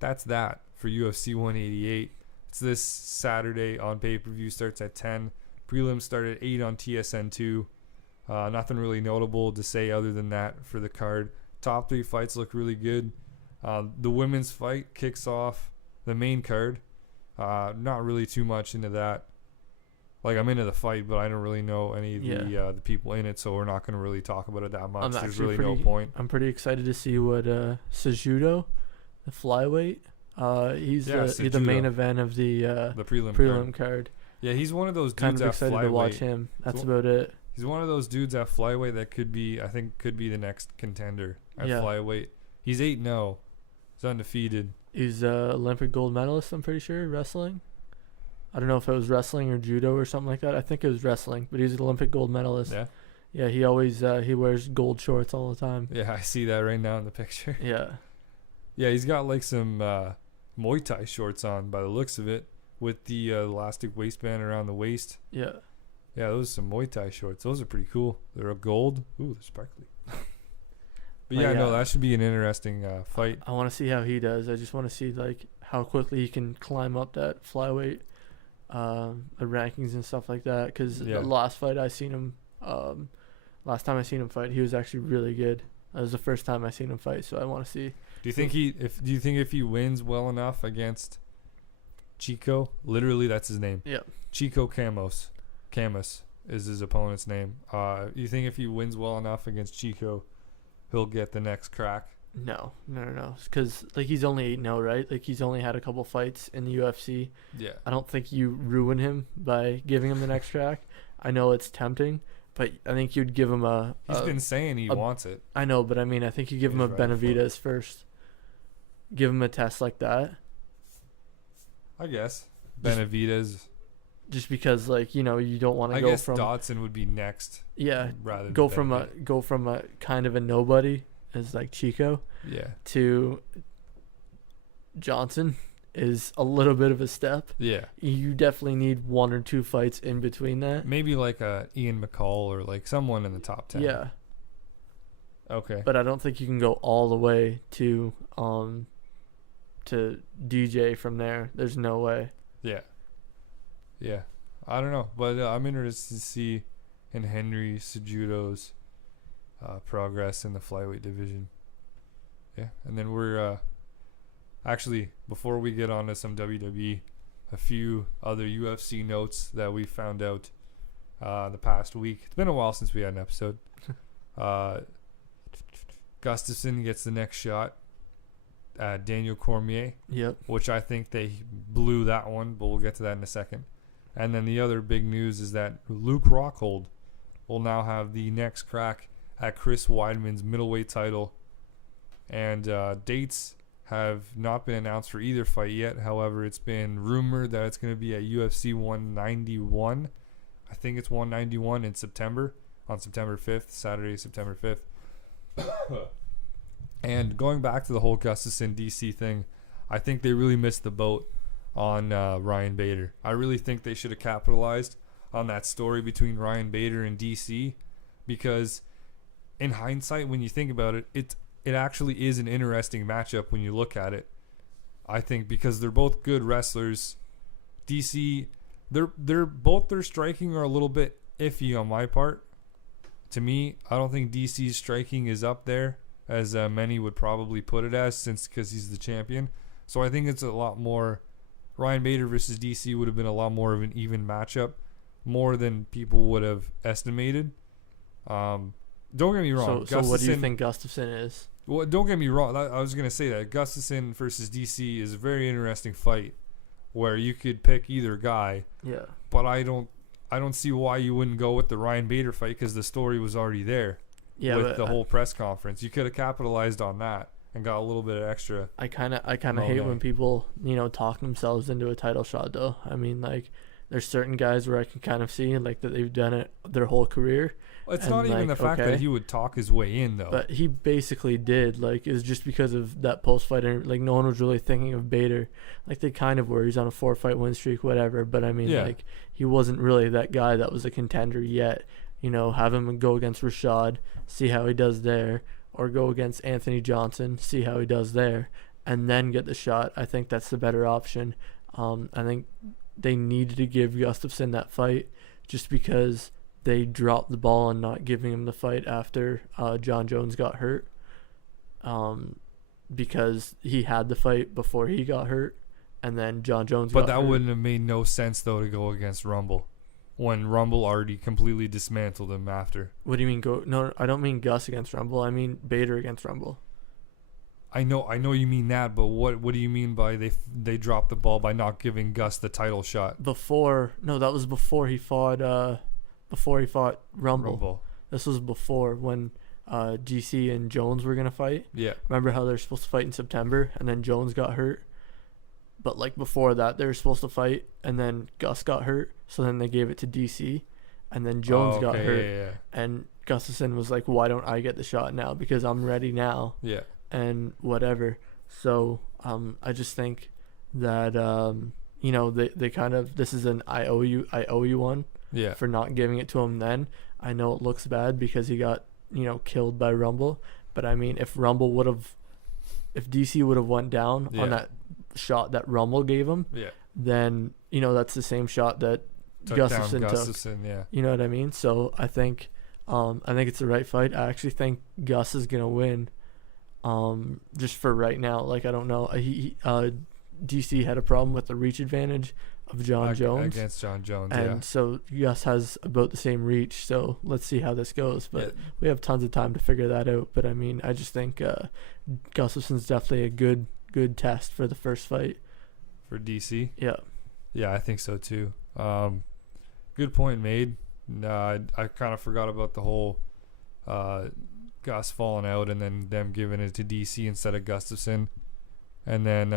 that's that for UFC 188. It's this Saturday on pay-per-view. Starts at 10. Prelims start at 8 on TSN2. Nothing really notable to say other than that for the card. Top 3 fights look really good. The women's fight kicks off the main card. Not really too much into that. Like, I'm into the fight, but I don't really know any of the people in it, so we're not going to really talk about it that much. There's really no point. I'm pretty excited to see what Cejudo, the flyweight, he's the main event of the prelim card. Yeah, he's one of those dudes kind of at excited flyweight. to watch him. That's about it. He's one of those dudes at flyweight that could be the next contender at flyweight. He's 8-0. He's undefeated. He's Olympic gold medalist, I'm pretty sure, wrestling. I don't know if it was wrestling or judo or something like that. I think it was wrestling, but he's an Olympic gold medalist. Yeah. Yeah, he always he wears gold shorts all the time. Yeah, I see that right now in the picture. Yeah. Yeah, he's got like some Muay Thai shorts on by the looks of it, with the elastic waistband around the waist. Yeah. Yeah, those are some Muay Thai shorts. Those are pretty cool. They're gold. Ooh, they're sparkly. But yeah, no, that should be an interesting fight. I want to see how he does. I just want to see like how quickly he can climb up that flyweight the rankings and stuff like that. Because the last time I seen him fight, he was actually really good. That was the first time I seen him fight, so I want to see. Do you think if he wins well enough against Chico, literally that's his name. Yeah. Chico Camus is his opponent's name. You think if he wins well enough against Chico, he'll get the next crack? No. Because like he's only 8-0, right? Like he's only had a couple fights in the UFC. Yeah. I don't think you ruin him by giving him the next crack. I know it's tempting, but I think you'd give him He's been saying he wants it. I know, but I mean, I think you give him a Benavidez first. Give him a test like that. I guess Benavidez. Just because, like, you know, you don't want to go from. I guess Dotson would be next. Yeah. Rather go from a kind of a nobody as like Chico. Yeah. To Johnson is a little bit of a step. Yeah. You definitely need 1 or 2 fights in between that. Maybe like Ian McCall or like someone in the top 10. Yeah. Okay. But I don't think you can go all the way to DJ from there. There's no way. Yeah. Yeah. I don't know, but I'm interested to see in Henry Cejudo's progress in the flyweight division. Yeah, and then we're actually, before we get on to some WWE, a few other UFC notes that we found out the past week. It's been a while since we had an episode. Gustafsson gets the next shot at Daniel Cormier. Yep. Which I think they blew that one, but we'll get to that in a second. And then the other big news is that Luke Rockhold will now have the next crack at Chris Weidman's middleweight title. And dates have not been announced for either fight yet. However, it's been rumored that it's going to be at UFC 191. I think it's 191 in September, on September 5th, Saturday, September 5th. And going back to the whole Gustafsson DC thing, I think they really missed the boat on Ryan Bader. I really think they should have capitalized on that story between Ryan Bader and DC, because in hindsight, when you think about it, it actually is an interesting matchup when you look at it. I think because they're both good wrestlers. DC, their striking are a little bit iffy on my part. To me, I don't think DC's striking is up there as many would probably put it as, because he's the champion. So I think it's a lot more. Ryan Bader versus DC would have been a lot more of an even matchup, more than people would have estimated. Don't get me wrong. So what do you think Gustafsson is? Well, don't get me wrong. I was going to say that Gustafsson versus DC is a very interesting fight where you could pick either guy. Yeah. But I don't see why you wouldn't go with the Ryan Bader fight, because the story was already there. Yeah, with the whole press conference. You could have capitalized on that and got a little bit of extra. I kind of hate when people, talk themselves into a title shot, though. I mean, like, there's certain guys where I can kind of see like that they've done it their whole career. Well, it's not even the fact that he would talk his way in, though. But he basically did. Like, it's just because of that post-fight. Like, no one was really thinking of Bader. Like, they kind of were. He's on a 4-fight win streak, whatever. But, I mean, like, he wasn't really that guy that was a contender yet. Have him go against Rashad, see how he does there. Or go against Anthony Johnson, see how he does there. And then get the shot. I think that's the better option. I think they needed to give Gustafsson that fight just because they dropped the ball on not giving him the fight after John Jones got hurt, because he had the fight before he got hurt, and then John Jones got hurt. But that wouldn't have made no sense, though, to go against Rumble when Rumble already completely dismantled him after. What do you mean go? No, I don't mean Gus against Rumble. I mean Bader against Rumble. I know you mean that, but what do you mean by they dropped the ball by not giving Gus the title shot? That was before he fought Rumble. This was before when GC and Jones were gonna fight. Yeah. Remember how they're supposed to fight in September, and then Jones got hurt? But like before that, they were supposed to fight, and then Gus got hurt, so then they gave it to DC, and then Jones got hurt, yeah. and Gustafsson was like, "Why don't I get the shot now? Because I'm ready now." Yeah. And whatever. So I just think that they kind of, this is an I owe you one. Yeah. For not giving it to him then. I know it looks bad because he got killed by Rumble, but I mean if DC would have went down on that shot that Rumble gave him, then that's the same shot that Gustafsson took. Yeah. You know what I mean? So I think it's the right fight. I actually think Gus is gonna win. Just for right now, like I don't know. DC had a problem with the reach advantage of John Jones against John Jones, and so Gus has about the same reach. So let's see how this goes. But we have tons of time to figure that out. But I mean, I just think Gustafsson's definitely a good test for the first fight for DC. Yeah, I think so too. Good point made. I kind of forgot about the whole Gus falling out and then them giving it to DC instead of Gustafsson. And then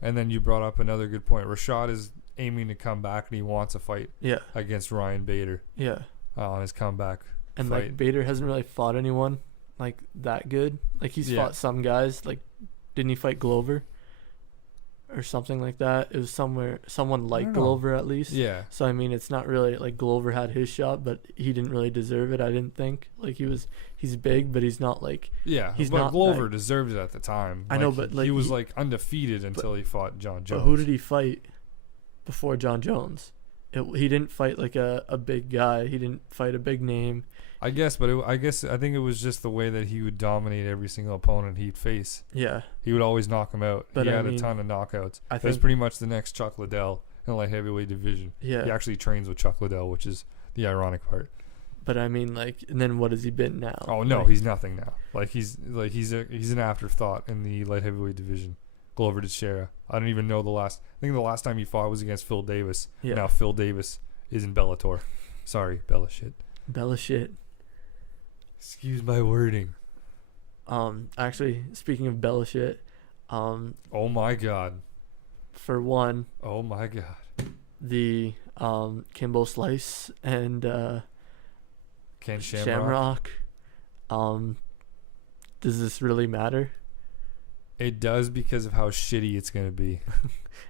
and then you brought up another good point. Rashad is aiming to come back and he wants a fight against Ryan Bader. Yeah. On his comeback and fight. Like Bader hasn't really fought anyone like that good. Like he's fought some guys. Like didn't he fight Glover? Or something like that. It was someone like Glover at least. Yeah. So I mean, it's not really like Glover had his shot, but he didn't really deserve it. I didn't think like he's big, but he's not like but Glover deserved it at the time. I know, but like he was like undefeated until he fought John Jones. But who did he fight before John Jones? He didn't fight like a big guy. He didn't fight a big name. I guess, but I think it was just the way that he would dominate every single opponent he'd face. Yeah. He would always knock him out. But he had a ton of knockouts. It was pretty much the next Chuck Liddell in the light heavyweight division. Yeah. He actually trains with Chuck Liddell, which is the ironic part. But I mean, like, and then what has he been now? Oh no, he's nothing now. He's an afterthought in the light heavyweight division. Glover Teixeira. I don't even know I think the last time he fought was against Phil Davis. Yeah. Now Phil Davis is in Bellator. Sorry, Bella shit. Bella shit. Excuse my wording. Actually, speaking of Bella shit, oh my god. For one. Oh my god. The Kimbo Slice and Ken Shamrock. Does this really matter? It does because of how shitty it's gonna be.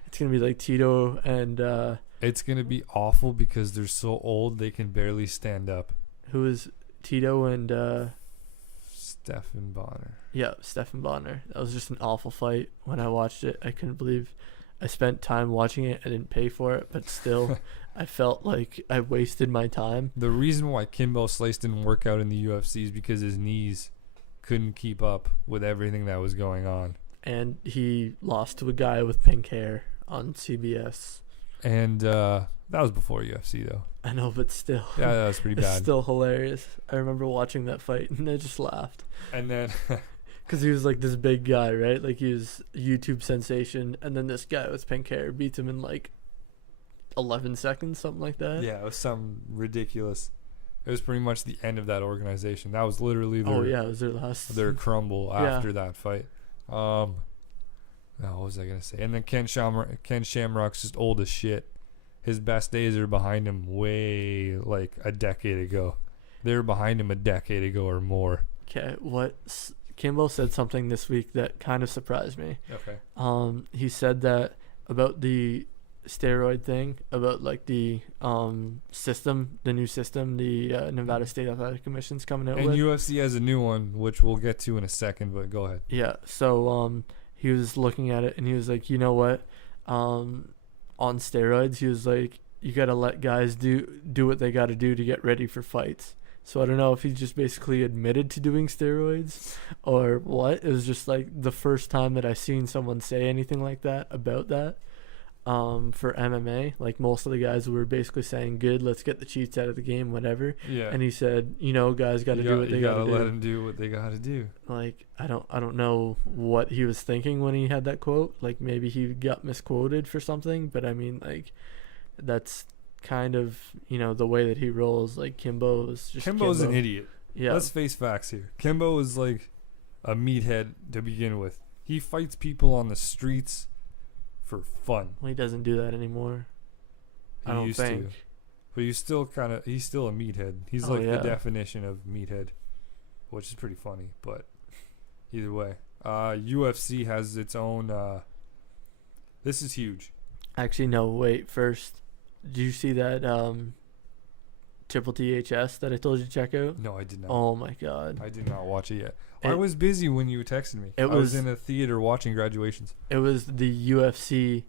It's gonna be like Tito and. It's gonna be awful because they're so old they can barely stand up. Who is Tito and Stephan Bonner. Yeah, Stephan Bonner. That was just an awful fight. When I watched it, I couldn't believe I spent time watching it. I didn't pay for it, but still, I felt like I wasted my time. The reason why Kimbo Slice didn't work out in the UFC is because his knees couldn't keep up with everything that was going on. And he lost to a guy with pink hair on CBS. And that was before UFC, though. I know, but still. Yeah, that was pretty bad. It's still hilarious. I remember watching that fight, and I just laughed. And then... Because he was like this big guy, right? Like he was a YouTube sensation. And then this guy with pink hair beats him in like 11 seconds, something like that. Yeah, it was something ridiculous. It was pretty much the end of that organization. That was literally their... Oh, yeah, it was their last... Their crumble after that fight. No, what was I going to say? And then Ken Shamrock's just old as shit. His best days are behind him way, like, a decade ago. They were behind him a decade ago or more. Okay, Kimbo said something this week that kind of surprised me. Okay. He said that about the steroid thing, about, like, the system, the new system, the Nevada State Athletic Commission's coming out with. And UFC has a new one, which we'll get to in a second, but go ahead. Yeah, so he was looking at it, and he was like, you know what? On steroids, he was like, you gotta let guys do what they gotta do to get ready for fights. So I don't know if he just basically admitted to doing steroids or what. It was just like the first time that I seen someone say anything like that about that. For MMA, like most of the guys were basically saying, "Good, let's get the cheats out of the game, whatever." Yeah. And he said, guys got to do what they got to do. Let them do what they got to do. Like I don't know what he was thinking when he had that quote. Like maybe he got misquoted for something, but I mean, like that's kind of the way that he rolls. Like Kimbo's an idiot. Yeah. Let's face facts here. Kimbo is like a meathead to begin with. He fights people on the streets for fun. Well, he doesn't do that anymore. I don't think. But he's still a meathead. He's the definition of meathead, which is pretty funny. But either way, UFC has its own. This is huge. Actually, no. Wait. First, did you see that Triple THS that I told you to check out? No, I did not. Oh my god. I did not watch it yet. I was busy when you texted me. I was in a theater watching graduations. It was the UFC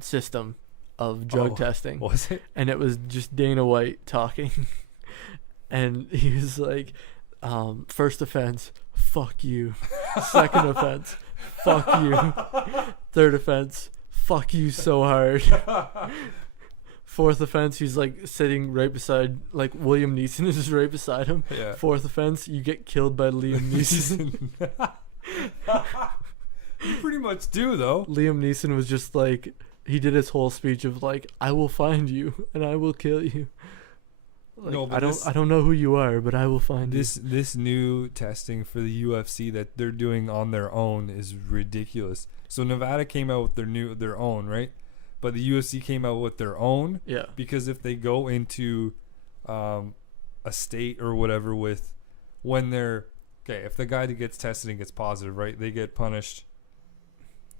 system of drug testing. Was it? And it was just Dana White talking. And he was like, first offense, fuck you. Second offense, fuck you. Third offense, fuck you so hard. Fourth offense, he's like sitting right beside, like William Neeson is right beside him. Yeah. Fourth offense, you get killed by Liam Neeson. You pretty much do, though. Liam Neeson was just like, he did his whole speech of like, I will find you and I will kill you. Like, no, but I don't know who you are, but I will find you. This new testing for the UFC that they're doing on their own is ridiculous. So Nevada came out with their own, right? But the UFC came out with their own. Yeah. Because if they go into a state or whatever if the guy that gets tested and gets positive, right, they get punished.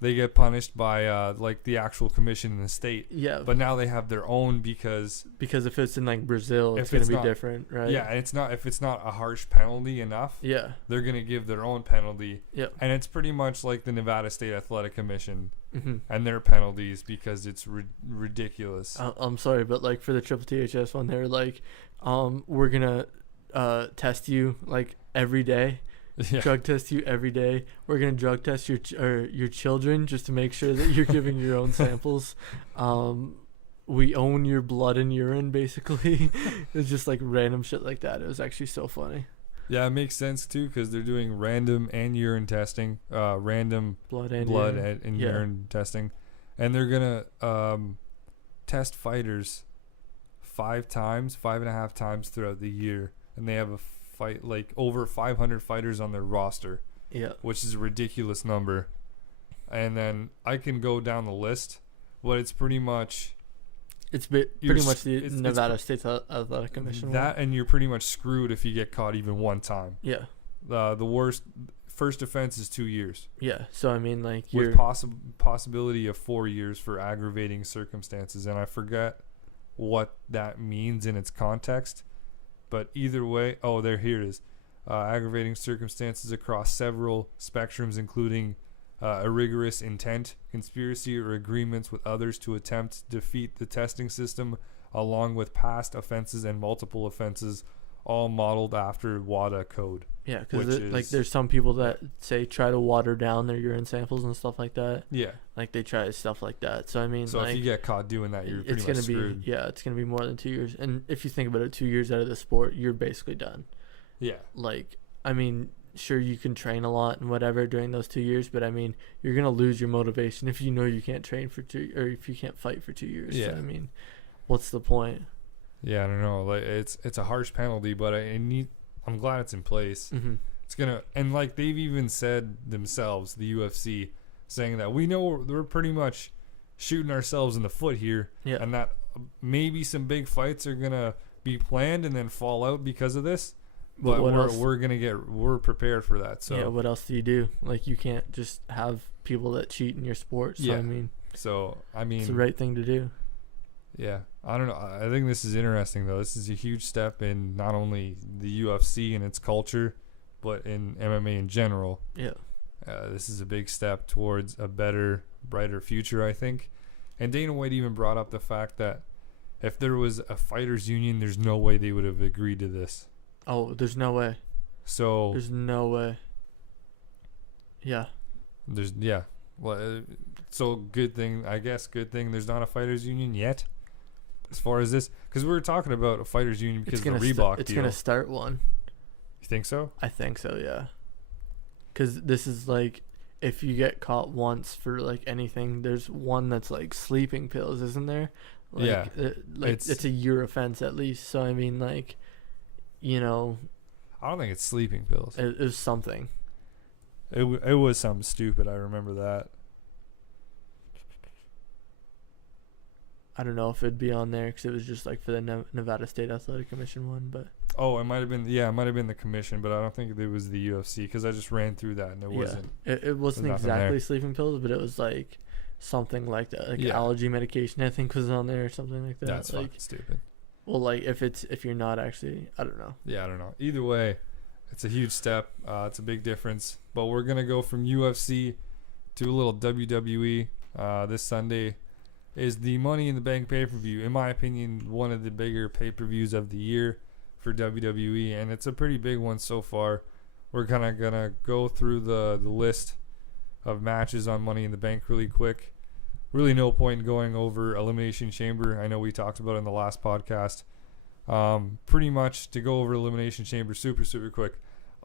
They get punished by like the actual commission in the state. Yeah. But now they have their own because if it's in like Brazil, it's gonna be different, right? Yeah, and if it's not a harsh penalty enough, yeah, they're gonna give their own penalty. Yeah. And it's pretty much like the Nevada State Athletic Commission mm-hmm. and their penalties because it's ridiculous. I'm sorry, but like for the Triple THS one, they're like, we're gonna test you like every day. Yeah. Drug test you every day. We're gonna drug test your children just to make sure that you're giving your own samples. We own your blood and urine, basically. It's just like random shit like that. It was actually so funny. Yeah, it makes sense too because they're doing random and urine testing, random blood and urine testing, and they're gonna test fighters 5.5 times throughout the year, and they have a fight like over 500 fighters on their roster, which is a ridiculous number. And then I can go down the list, but it's pretty much the Nevada State Athletic Commission that, and you're pretty much screwed if you get caught even one time. Yeah. The first offense is 2 years. Yeah. So I mean, like, with possibility of 4 years for aggravating circumstances, and I forget what that means in its context. But either way, here it is. Aggravating circumstances across several spectrums, including a rigorous intent, conspiracy, or agreements with others to attempt to defeat the testing system, along with past offenses and multiple offenses, all modeled after WADA code. Yeah, because there's some people that say try to water down their urine samples and stuff like that. Yeah. Like they try stuff like that. So I mean, so if you get caught doing that, you're pretty much screwed. It's gonna be more than 2 years. And if you think about it, 2 years out of the sport, you're basically done. Yeah. Like, I mean, sure you can train a lot and whatever during those 2 years, but I mean, you're gonna lose your motivation if you know you can't train for or if you can't fight for 2 years. Yeah. So, I mean, what's the point? Yeah, I don't know. Like it's a harsh penalty, but I'm glad it's in place. Mm-hmm. It's gonna, and like they've even said themselves, the UFC, saying that we know we're pretty much shooting ourselves in the foot here, and that maybe some big fights are gonna be planned and then fall out because of this. But we're prepared for that. So yeah, what else do you do? Like you can't just have people that cheat in your sport. So I mean, it's the right thing to do. Yeah, I don't know. I think this is interesting though. This is a huge step in not only the UFC and its culture, but in MMA in general. Yeah. This is a big step towards a better, brighter future, I think. And Dana White even brought up the fact that if there was a fighters union, there's no way they would have agreed to this. Oh, there's no way. So there's no way. Yeah. Well, so good thing, I guess. Good thing there's not a fighters union yet. As far as this, because we were talking about a fighters union because of the Reebok It's deal. gonna start one. You think so? I think so. Yeah. Because this is like, if you get caught once for like anything, there's one that's like sleeping pills, isn't there? Like, Yeah. It's a year offense at least. So I mean, like, you know. I don't think it's sleeping pills. It was something. It was something stupid. I remember that. I don't know if it'd be on there because it was just like for the Nevada State Athletic Commission one, but. Oh, it might have been. Yeah, it might have been the commission, but I don't think it was the UFC because I just ran through that and it wasn't. It wasn't exactly sleeping pills, but it was like something like that, like allergy medication. I think was on there or something like that. That's like, fucking stupid. Well, like if you're not actually, I don't know. Yeah, I don't know. Either way, it's a huge step. It's a big difference. But we're gonna go from UFC to a little WWE. This Sunday is the Money in the Bank pay-per-view. In my opinion, one of the bigger pay-per-views of the year for WWE, and it's a pretty big one so far. We're kind of gonna go through the list of matches on Money in the Bank really quick. Really no point in going over Elimination Chamber. I know we talked about it in the last podcast. Pretty much to go over Elimination Chamber super quick.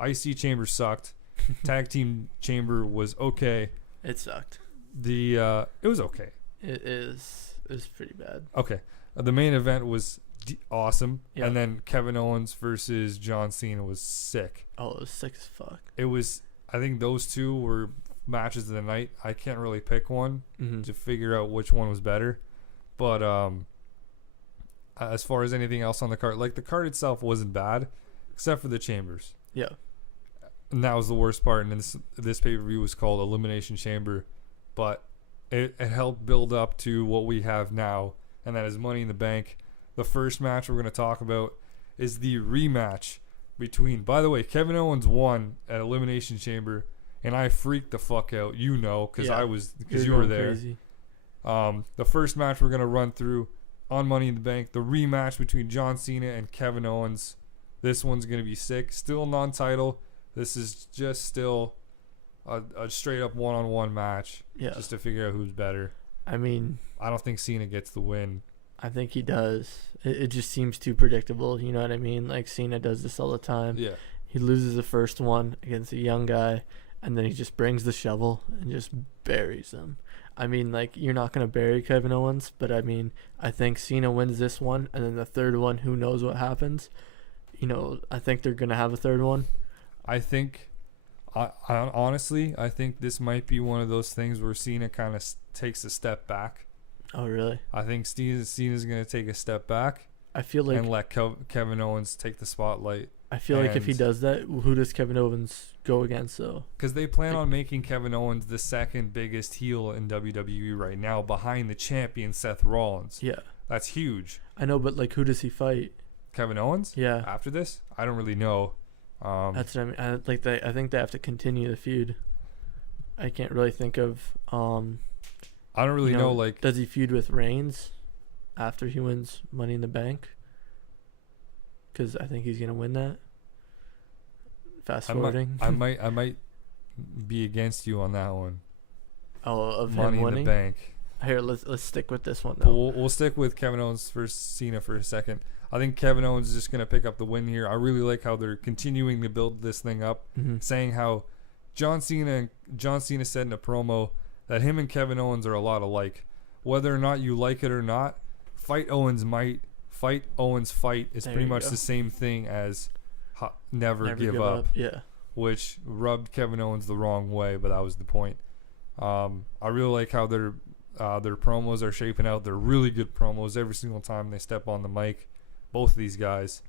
IC Chamber sucked. Tag Team Chamber was okay. It sucked. It was okay. It was pretty bad. Okay. The main event was awesome. Yep. And then Kevin Owens versus John Cena was sick. Oh, it was sick as fuck. It was, I think those two were matches of the night. I can't really pick one to figure out which one was better. But as far as anything else on the card, like the card itself wasn't bad, except for the chambers. Yeah. And that was the worst part. And this pay-per-view was called Elimination Chamber. But it helped build up to what we have now, and that is Money in the Bank. The first match we're going to talk about is the rematch between, by the way, Kevin Owens won at Elimination Chamber, and I freaked the fuck out, because you were there. Crazy. The first match we're going to run through on Money in the Bank, the rematch between John Cena and Kevin Owens. This one's going to be sick. Still non-title. This is just still a straight up one-on-one match, just to figure out who's better. I mean, I don't think Cena gets the win. I think he does. It just seems too predictable. You know what I mean? Like Cena does this all the time. Yeah. He loses the first one against a young guy, and then he just brings the shovel and just buries him. I mean, like, you're not gonna bury Kevin Owens, but I mean, I think Cena wins this one, and then the third one, who knows what happens? You know, I think they're gonna have a third one. I think. I honestly, I think this might be one of those things where Cena kind of takes a step back. Oh, really? I think Cena's going to take a step back. I feel like and let Kevin Owens take the spotlight. I feel like if he does that, who does Kevin Owens go against, though? Because they plan on making Kevin Owens the second biggest heel in WWE right now, behind the champion Seth Rollins. Yeah. That's huge. I know, but like, who does he fight? Kevin Owens? Yeah. After this? I don't really know. That's what I mean. I think they have to continue the feud. I can't really think of. I don't really know. Like, does he feud with Reigns after he wins Money in the Bank? Because I think he's gonna win that. Fast forwarding. I might be against you on that one. Oh, of Money him winning? in the Bank. Here, let's stick with this one though. We'll stick with Kevin Owens versus Cena for a second. I think Kevin Owens is just going to pick up the win here. I really like how they're continuing to build this thing up, saying how John Cena said in a promo that him and Kevin Owens are a lot alike. Whether or not you like it or not, fight Owens fight is pretty much the same thing as never give up. Yeah. Which rubbed Kevin Owens the wrong way, but that was the point. I really like how their promos are shaping out. They're really good promos every single time they step on the mic. Both of these guys.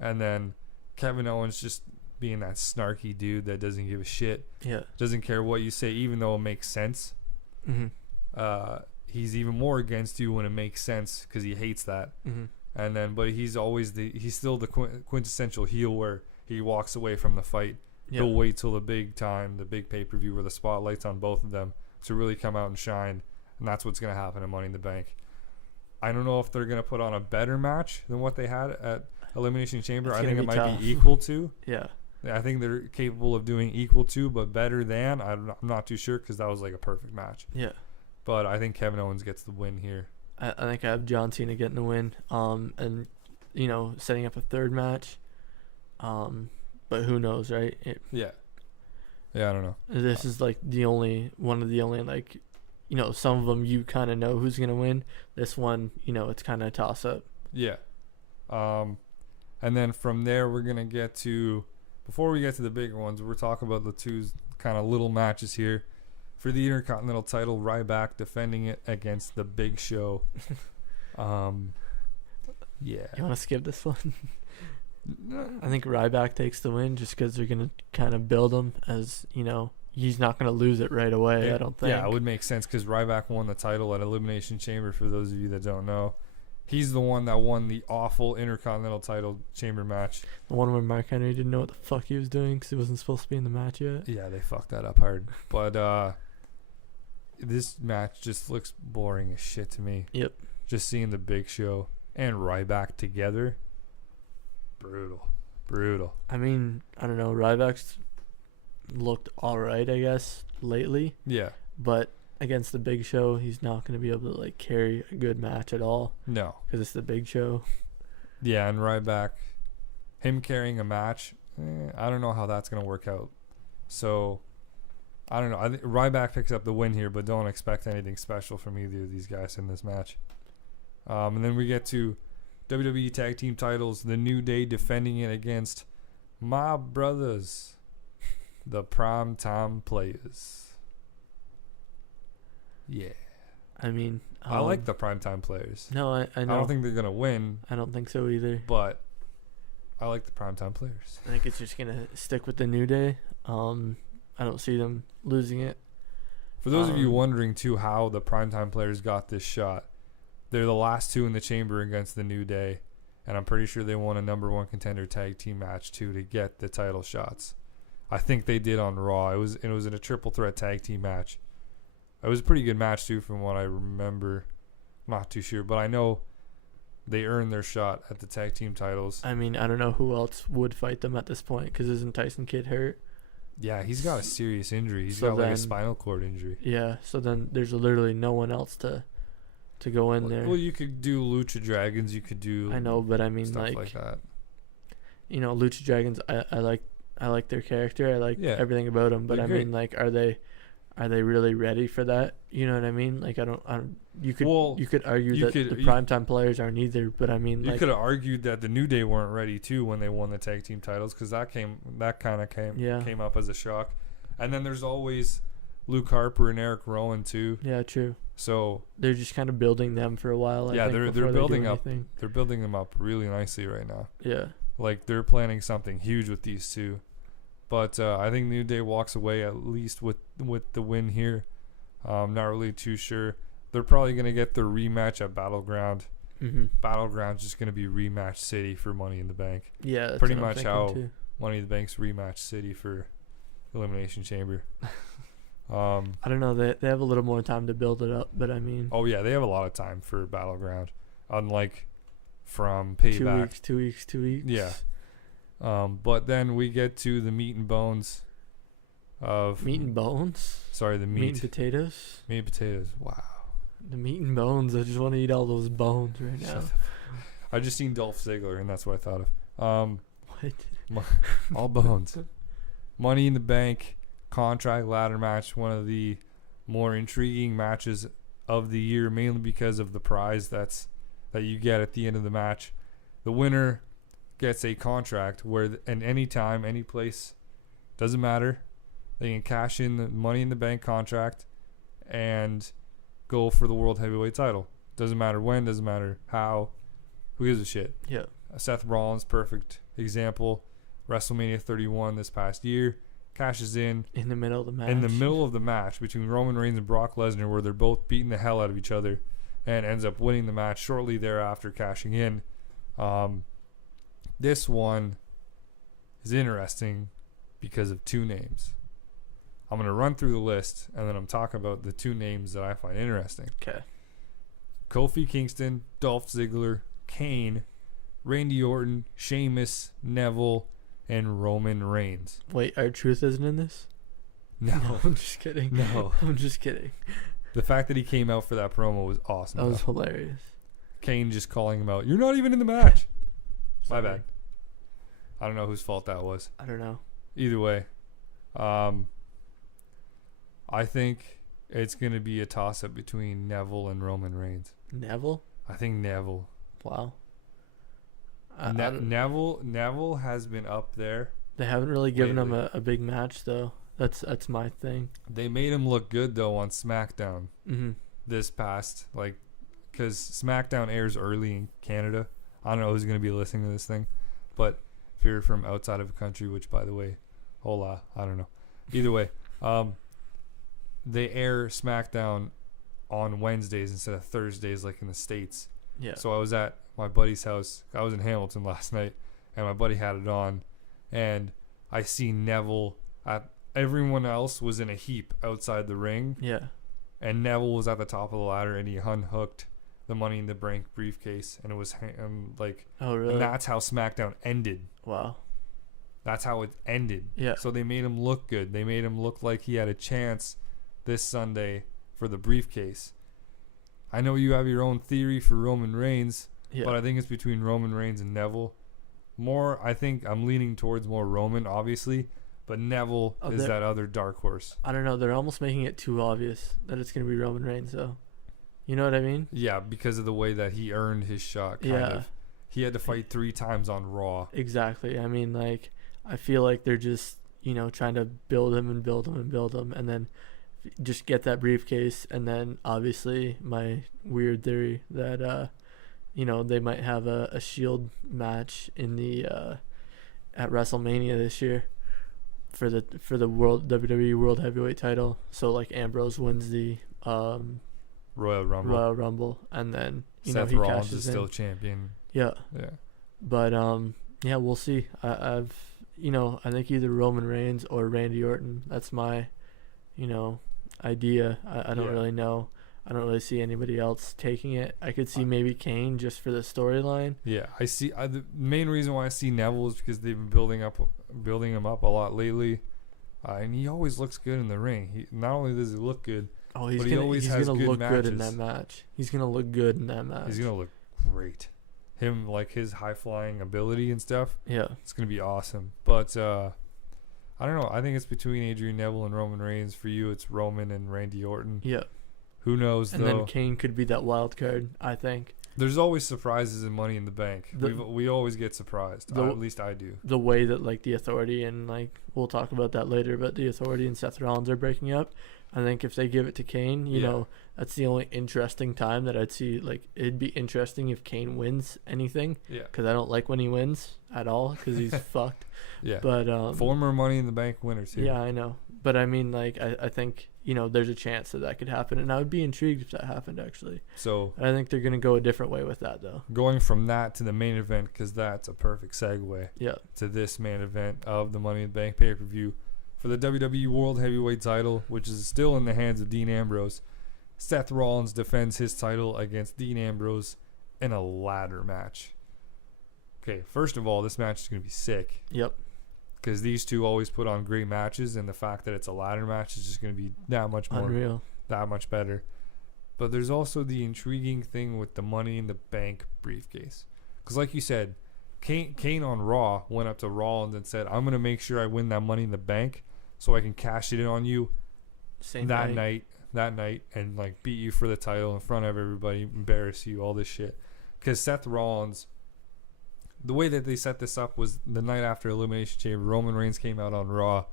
And then Kevin Owens just being that snarky dude that doesn't give a shit. Yeah. Doesn't care what you say, even though it makes sense. He's even more against you when it makes sense because he hates that. And then, but he's still the quintessential heel where he walks away from the fight. Yeah. He'll wait till the big pay-per-view where the spotlight's on both of them to really come out and shine. and that's what's going to happen in Money in the Bank. I don't know if they're going to put on a better match than what they had at Elimination Chamber. I think it might tough. be equal to. Yeah. I think they're capable of doing equal to, but better than. I'm not too sure because that was like a perfect match. Yeah. But I think Kevin Owens gets the win here. I think I have John Cena getting the win. And setting up a third match. But who knows, right? Yeah, I don't know. This is like one of the only like, some of them you kind of know who's gonna win. This one, it's kind of a toss up. Yeah. And then from there we're gonna get to, before we get to the bigger ones, we're talking about the two kind of little matches here. For the Intercontinental title, Ryback defending it against the Big Show. Yeah. You want to skip this one? I think Ryback takes the win just because they're going to kind of build him as, he's not going to lose it right away, I don't think. Yeah, it would make sense because Ryback won the title at Elimination Chamber, for those of you that don't know. He's the one that won the awful Intercontinental title chamber match. The one where Mark Henry didn't know what the fuck he was doing because he wasn't supposed to be in the match yet. Yeah, they fucked that up hard. But this match just looks boring as shit to me. Yep. Just seeing the Big Show and Ryback together. Brutal. I mean, I don't know. Ryback's looked all right, I guess, lately. Yeah. But against the Big Show, he's not going to be able to like carry a good match at all. No. Because it's the Big Show. Yeah, and Ryback, him carrying a match, I don't know how that's going to work out. So, I don't know. I think Ryback picks up the win here, but don't expect anything special from either of these guys in this match. And then we get to WWE Tag Team titles, the New Day defending it against my brothers, the Primetime Players. Yeah. I mean, I like the Primetime Players. No, I know. I don't think they're going to win. I don't think so either. But I like the Primetime Players. I think it's just going to stick with the New Day. I don't see them losing it. For those of you wondering, too, how the Primetime Players got this shot, they're the last two in the chamber against the New Day, and I'm pretty sure they won a number one contender tag team match, too, to get the title shots. I think they did on Raw. It was in a triple threat tag team match. It was a pretty good match, too, from what I remember. Not too sure, but I know they earned their shot at the tag team titles. I mean, I don't know who else would fight them at this point, because isn't Tyson Kidd hurt? Yeah, he's got a serious injury. He's got like a spinal cord injury. Yeah, so then there's literally no one else to go in there. Well, you could do Lucha Dragons. You could do. I know, but I mean, stuff like that. Lucha Dragons. I like their character. I like everything about them. But I mean, like, are they really ready for that? You know what I mean? Like, I don't. You could argue that the Primetime Players aren't either. But I mean, you could have argued that the New Day weren't ready too when they won the tag team titles, because that kind of came up as a shock. And then there's always Luke Harper and Eric Rowan too. Yeah, true. So they're just kind of building them for a while. They're building up. They're building them up really nicely right now. Yeah, like they're planning something huge with these two. But I think New Day walks away at least with the win here. Not really too sure. They're probably gonna get their rematch at Battleground. Mm-hmm. Battleground's just gonna be rematch city for Money in the Bank. Yeah, that's pretty much how Money in the Bank's rematch city for Elimination Chamber. I don't know. They have a little more time to build it up, but I mean. Oh yeah, they have a lot of time for Battleground, unlike from Payback. 2 weeks. Yeah. But then we get to the meat and bones of meat and bones. Sorry, the meat. Meat and potatoes. Meat and potatoes. Wow. The meat and bones. I just want to eat all those bones right now. I just seen Dolph Ziggler, and that's what I thought of. What? All bones. Money in the Bank contract ladder match, one of the more intriguing matches of the year, mainly because of the prize that you get at the end of the match. The winner gets a contract where, and any time, any place, doesn't matter, they can cash in the Money in the Bank contract and go for the World Heavyweight title. Doesn't matter when, doesn't matter how, who gives a shit. Yeah. Seth Rollins, perfect example. WrestleMania 31 this past year, cashes in the middle of the match. In the middle of the match between Roman Reigns and Brock Lesnar, where they're both beating the hell out of each other, and ends up winning the match shortly thereafter, cashing in. This one is interesting because of two names. I'm going to run through the list, and then I'm talking about the 2 names that I find interesting. Okay. Kofi Kingston, Dolph Ziggler, Kane, Randy Orton, Sheamus, Neville, and Roman Reigns. Wait, R-Truth isn't in this? No. I'm just kidding. No. I'm just kidding. The fact that he came out for that promo was awesome. That was hilarious. Kane just calling him out. You're not even in the match. My Sorry. bad. I don't know whose fault that was. I don't know. Either way, I think it's going to be a toss-up between Neville and Roman Reigns. Neville? I think Neville. Wow. Neville has been up there. They haven't really given him lately. a big match, though. That's my thing. They made him look good, though, on SmackDown Mm-hmm. this past, because SmackDown airs early in Canada. I don't know who's going to be listening to this thing, but if you're from outside of a country, which, by the way, hola, I don't know. Either way, they air SmackDown on Wednesdays instead of Thursdays like in the States. Yeah. So I was at my buddy's house. I was in Hamilton last night, and my buddy had it on, and I see Neville everyone else was in a heap outside the ring, Yeah. and Neville was at the top of the ladder, and he unhooked the Money in the Bank briefcase, and it was Oh, really? and that's how SmackDown ended. Wow. That's how it ended. Yeah. So they made him look good. They made him look like he had a chance this Sunday for the briefcase. I know you have your own theory for Roman Reigns, Yeah. but I think it's between Roman Reigns and Neville. I think I'm leaning towards more Roman, obviously, but Neville is that other dark horse. I don't know. They're almost making it too obvious that it's going to be Roman Reigns, though. You know what I mean? Yeah, because of the way that he earned his shot, kind of. He had to fight 3 times on Raw. Exactly. I mean, I feel like they're just, trying to build him and build him and build him, and then just get that briefcase. And then, obviously, my weird theory that, they might have a Shield match in the at WrestleMania this year for the WWE World Heavyweight title. So, Ambrose wins the Royal Rumble. and then Seth he Rollins cashes is in. still champion. Yeah. Yeah. But yeah, we'll see. I think either Roman Reigns or Randy Orton. That's my, idea. I don't really know. I don't really see anybody else taking it. I could see maybe Kane just for the storyline. Yeah, I see. The main reason why I see Neville is because they've been building him up a lot lately, and he always looks good in the ring. He not only does he look good, He's but he always has gonna good look matches. good in that match. He's gonna look good in that match. He's gonna look great. Him his high flying ability and stuff. Yeah. It's gonna be awesome. But I don't know. I think it's between Adrian Neville and Roman Reigns. For you, it's Roman and Randy Orton. Yeah. Who knows, And though? then Kane could be that wild card, I think. There's always surprises in Money in the Bank. We always get surprised. At least I do. The way that, the Authority and, we'll talk about that later, but the Authority and Seth Rollins are breaking up. I think if they give it to Kane, you know, that's the only interesting time that I'd see. It'd be interesting if Kane wins anything. Yeah. Because I don't like when he wins at all because he's fucked. Yeah. But former Money in the Bank winner, too. Yeah, I know. But, I mean, I think, there's a chance that could happen. And I would be intrigued if that happened, actually. So I think they're going to go a different way with that, though. Going from that to the main event, because that's a perfect segue to this main event of the Money in the Bank pay-per-view for the WWE World Heavyweight title, which is still in the hands of Dean Ambrose. Seth Rollins defends his title against Dean Ambrose in a ladder match. Okay, first of all, this match is going to be sick. Yep. Because these two always put on great matches, and the fact that it's a ladder match is just going to be that much more, unreal, that much better. But there's also the intriguing thing with the Money in the Bank briefcase. Because like you said, Kane on Raw went up to Rollins and said, I'm going to make sure I win that Money in the Bank so I can cash it in on you that night, and beat you for the title in front of everybody, embarrass you, all this shit. Because Seth Rollins, the way that they set this up was the night after Elimination Chamber, Roman Reigns came out on Raw,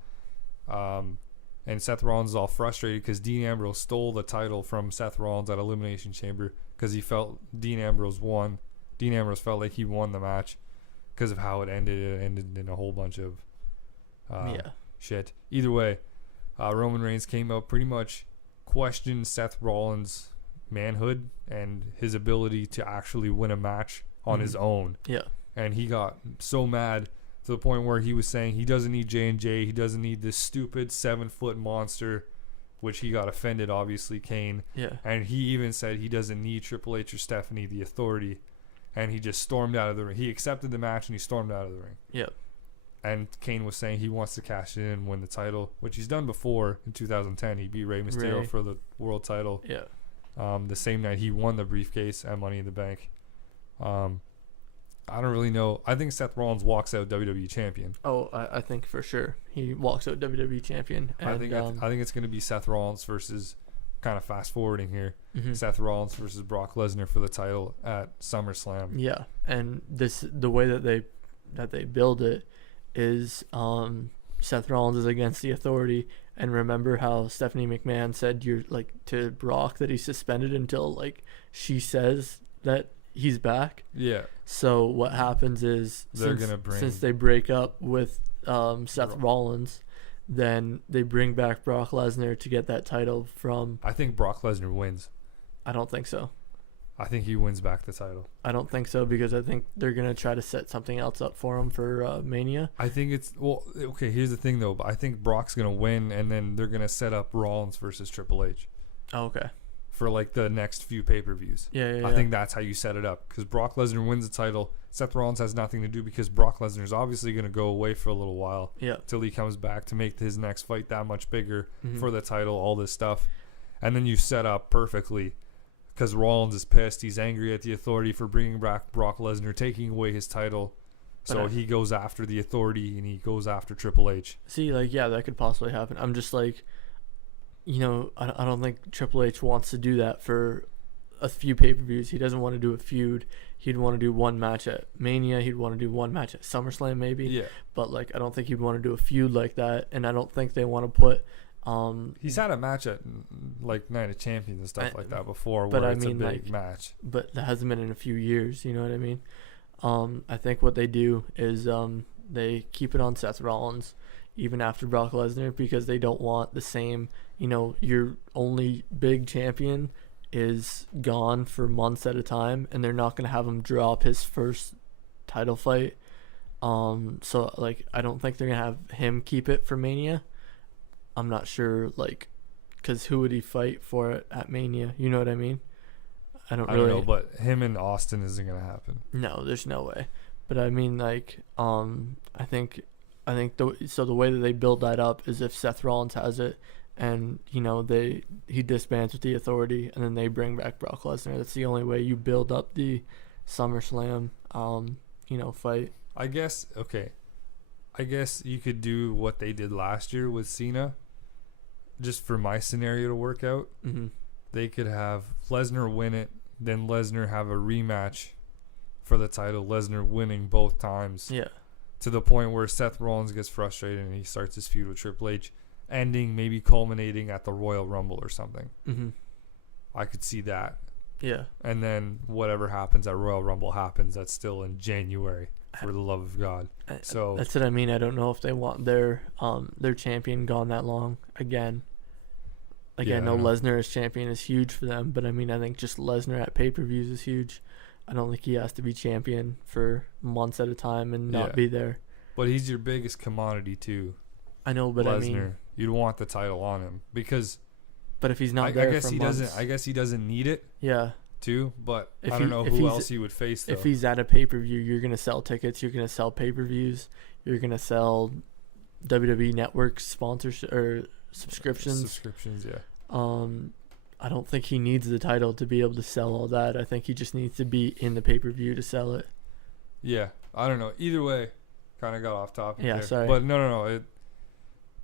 and Seth Rollins is all frustrated because Dean Ambrose stole the title from Seth Rollins at Elimination Chamber because he felt Dean Ambrose won. Dean Ambrose felt like he won the match because of how it ended. It ended in a whole bunch of shit. Either way, Roman Reigns came out, pretty much questioned Seth Rollins' manhood and his ability to actually win a match on his own. Yeah. And he got so mad to the point where he was saying he doesn't need J&J. He doesn't need this stupid 7-foot monster, which he got offended, obviously, Kane. Yeah. And he even said he doesn't need Triple H or Stephanie, the Authority. And he just stormed out of the ring. He accepted the match and he stormed out of the ring. Yep. And Kane was saying he wants to cash it in and win the title, which he's done before in 2010. He beat Rey Mysterio for the world title. Yeah. The same night he won the briefcase at Money in the Bank. I don't really know. I think Seth Rollins walks out WWE champion. Oh, I think for sure he walks out WWE champion. And, I think it's going to be Seth Rollins versus, kind of fast forwarding here, Seth Rollins versus Brock Lesnar for the title at SummerSlam. Yeah, and the way that they build it is Seth Rollins is against the Authority, and remember how Stephanie McMahon said to Brock that he's suspended until she says that he's back. Yeah. So what happens is since they break up with Seth Rollins, then they bring back Brock Lesnar to get that title from. I think Brock Lesnar wins. I don't think so. I think he wins back the title. I don't think so because I think they're gonna try to set something else up for him for Mania. I think it's okay. Here's the thing though. I think Brock's gonna win, and then they're gonna set up Rollins versus Triple H. Oh, okay. For the next few pay-per-views. Yeah. I think that's how you set it up, because Brock Lesnar wins the title. Seth Rollins has nothing to do because Brock Lesnar is obviously going to go away for a little while. Yeah. Till he comes back to make his next fight that much bigger for the title, all this stuff. And then you set up perfectly, because Rollins is pissed. He's angry at the Authority for bringing back Brock Lesnar, taking away his title. So he goes after the Authority and he goes after Triple H. See, that could possibly happen. I'm just I don't think Triple H wants to do that for a few pay-per-views. He doesn't want to do a feud. He'd want to do one match at Mania. He'd want to do one match at SummerSlam maybe. Yeah. But I don't think he'd want to do a feud like that. And I don't think they want to put. He's had a match at Night of Champions and stuff like that before, where it's a big match. But that hasn't been in a few years. You know what I mean? I think what they do is they keep it on Seth Rollins even after Brock Lesnar, because they don't want the same. Your only big champion is gone for months at a time, and they're not going to have him drop his first title fight. So I don't think they're going to have him keep it for Mania. I'm not sure, because who would he fight for it at Mania? You know what I mean? I don't know, but him and Austin isn't going to happen. No, there's no way. But I mean, I think the way that they build that up is if Seth Rollins has it, and he disbands with the Authority, and then they bring back Brock Lesnar. That's the only way you build up the SummerSlam fight. I guess you could do what they did last year with Cena, just for my scenario to work out. They could have Lesnar win it, then Lesnar have a rematch for the title, Lesnar winning both times. Yeah. To the point where Seth Rollins gets frustrated and he starts his feud with Triple H, maybe culminating at the Royal Rumble or something. I could see that. Yeah. And then whatever happens at Royal Rumble happens. That's still in January, for the love of God. So that's what I mean. I don't know if they want their champion gone that long again. I know Lesnar as champion is huge for them, but I think just Lesnar at pay-per-views is huge. I don't think he has to be champion for months at a time and not be there. But he's your biggest commodity too. I know, but Lesnar, you'd want the title on him because. But if he's not there, I guess he doesn't need it. Yeah. Too, but I don't know who else he would face though. If he's at a pay-per-view, you're gonna sell tickets. You're gonna sell pay-per-views. You're gonna sell WWE Network sponsors or subscriptions. Subscriptions, yeah. I don't think he needs the title to be able to sell all that. I think he just needs to be in the pay-per-view to sell it. Yeah, I don't know. Either way, kind of got off topic. Yeah, there. sorry. But no, it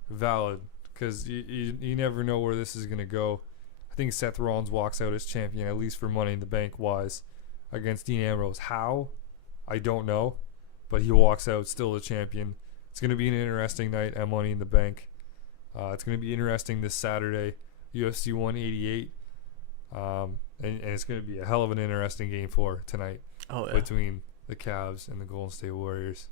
valid, because you never know where this is gonna go. I think Seth Rollins walks out as champion, at least for Money in the Bank wise, against Dean Ambrose. How? I don't know, but he walks out still a champion. It's gonna be an interesting night at Money in the Bank. It's gonna be interesting this Saturday. UFC 188, and it's going to be a hell of an interesting game for tonight between the Cavs and the Golden State Warriors.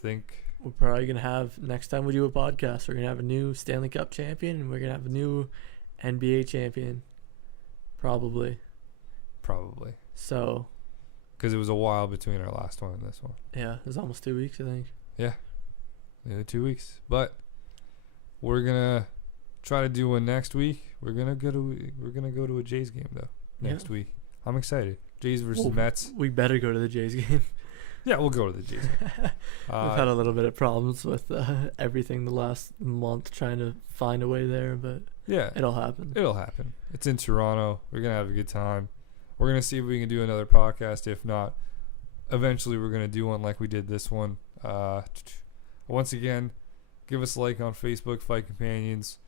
Think we're probably going to have, next time we do a podcast, we're going to have a new Stanley Cup champion, and we're going to have a new NBA champion. Probably. So. because it was a while between our last one and this one. Yeah, it was almost 2 weeks, I think. Yeah, 2 weeks. But we're gonna try to do one next week. We're gonna go to a Jays game though next week. I'm excited. Jays versus Mets. We better go to the Jays game. Yeah, we'll go to the Jays game. We've had a little bit of problems with everything the last month trying to find a way there, but yeah, it'll happen. It'll happen. It's in Toronto. We're gonna have a good time. We're gonna see if we can do another podcast. If not, eventually we're gonna do one like we did this one. Once again, give us a like on Facebook, Fight Companions,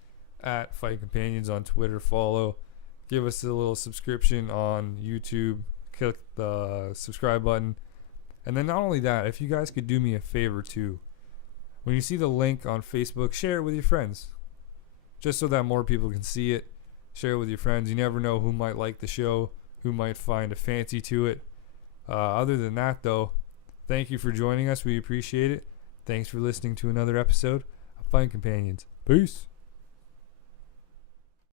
at Fight Companions on Twitter. Follow. Give us a little subscription on YouTube. Click the subscribe button. And then not only that, if you guys could do me a favor too, when you see the link on Facebook, share it with your friends. Just so that more people can see it. Share it with your friends. You never know who might like the show, who might find a fancy to it. Other than that, though, thank you for joining us. We appreciate it. Thanks for listening to another episode of Fight Companions. Peace.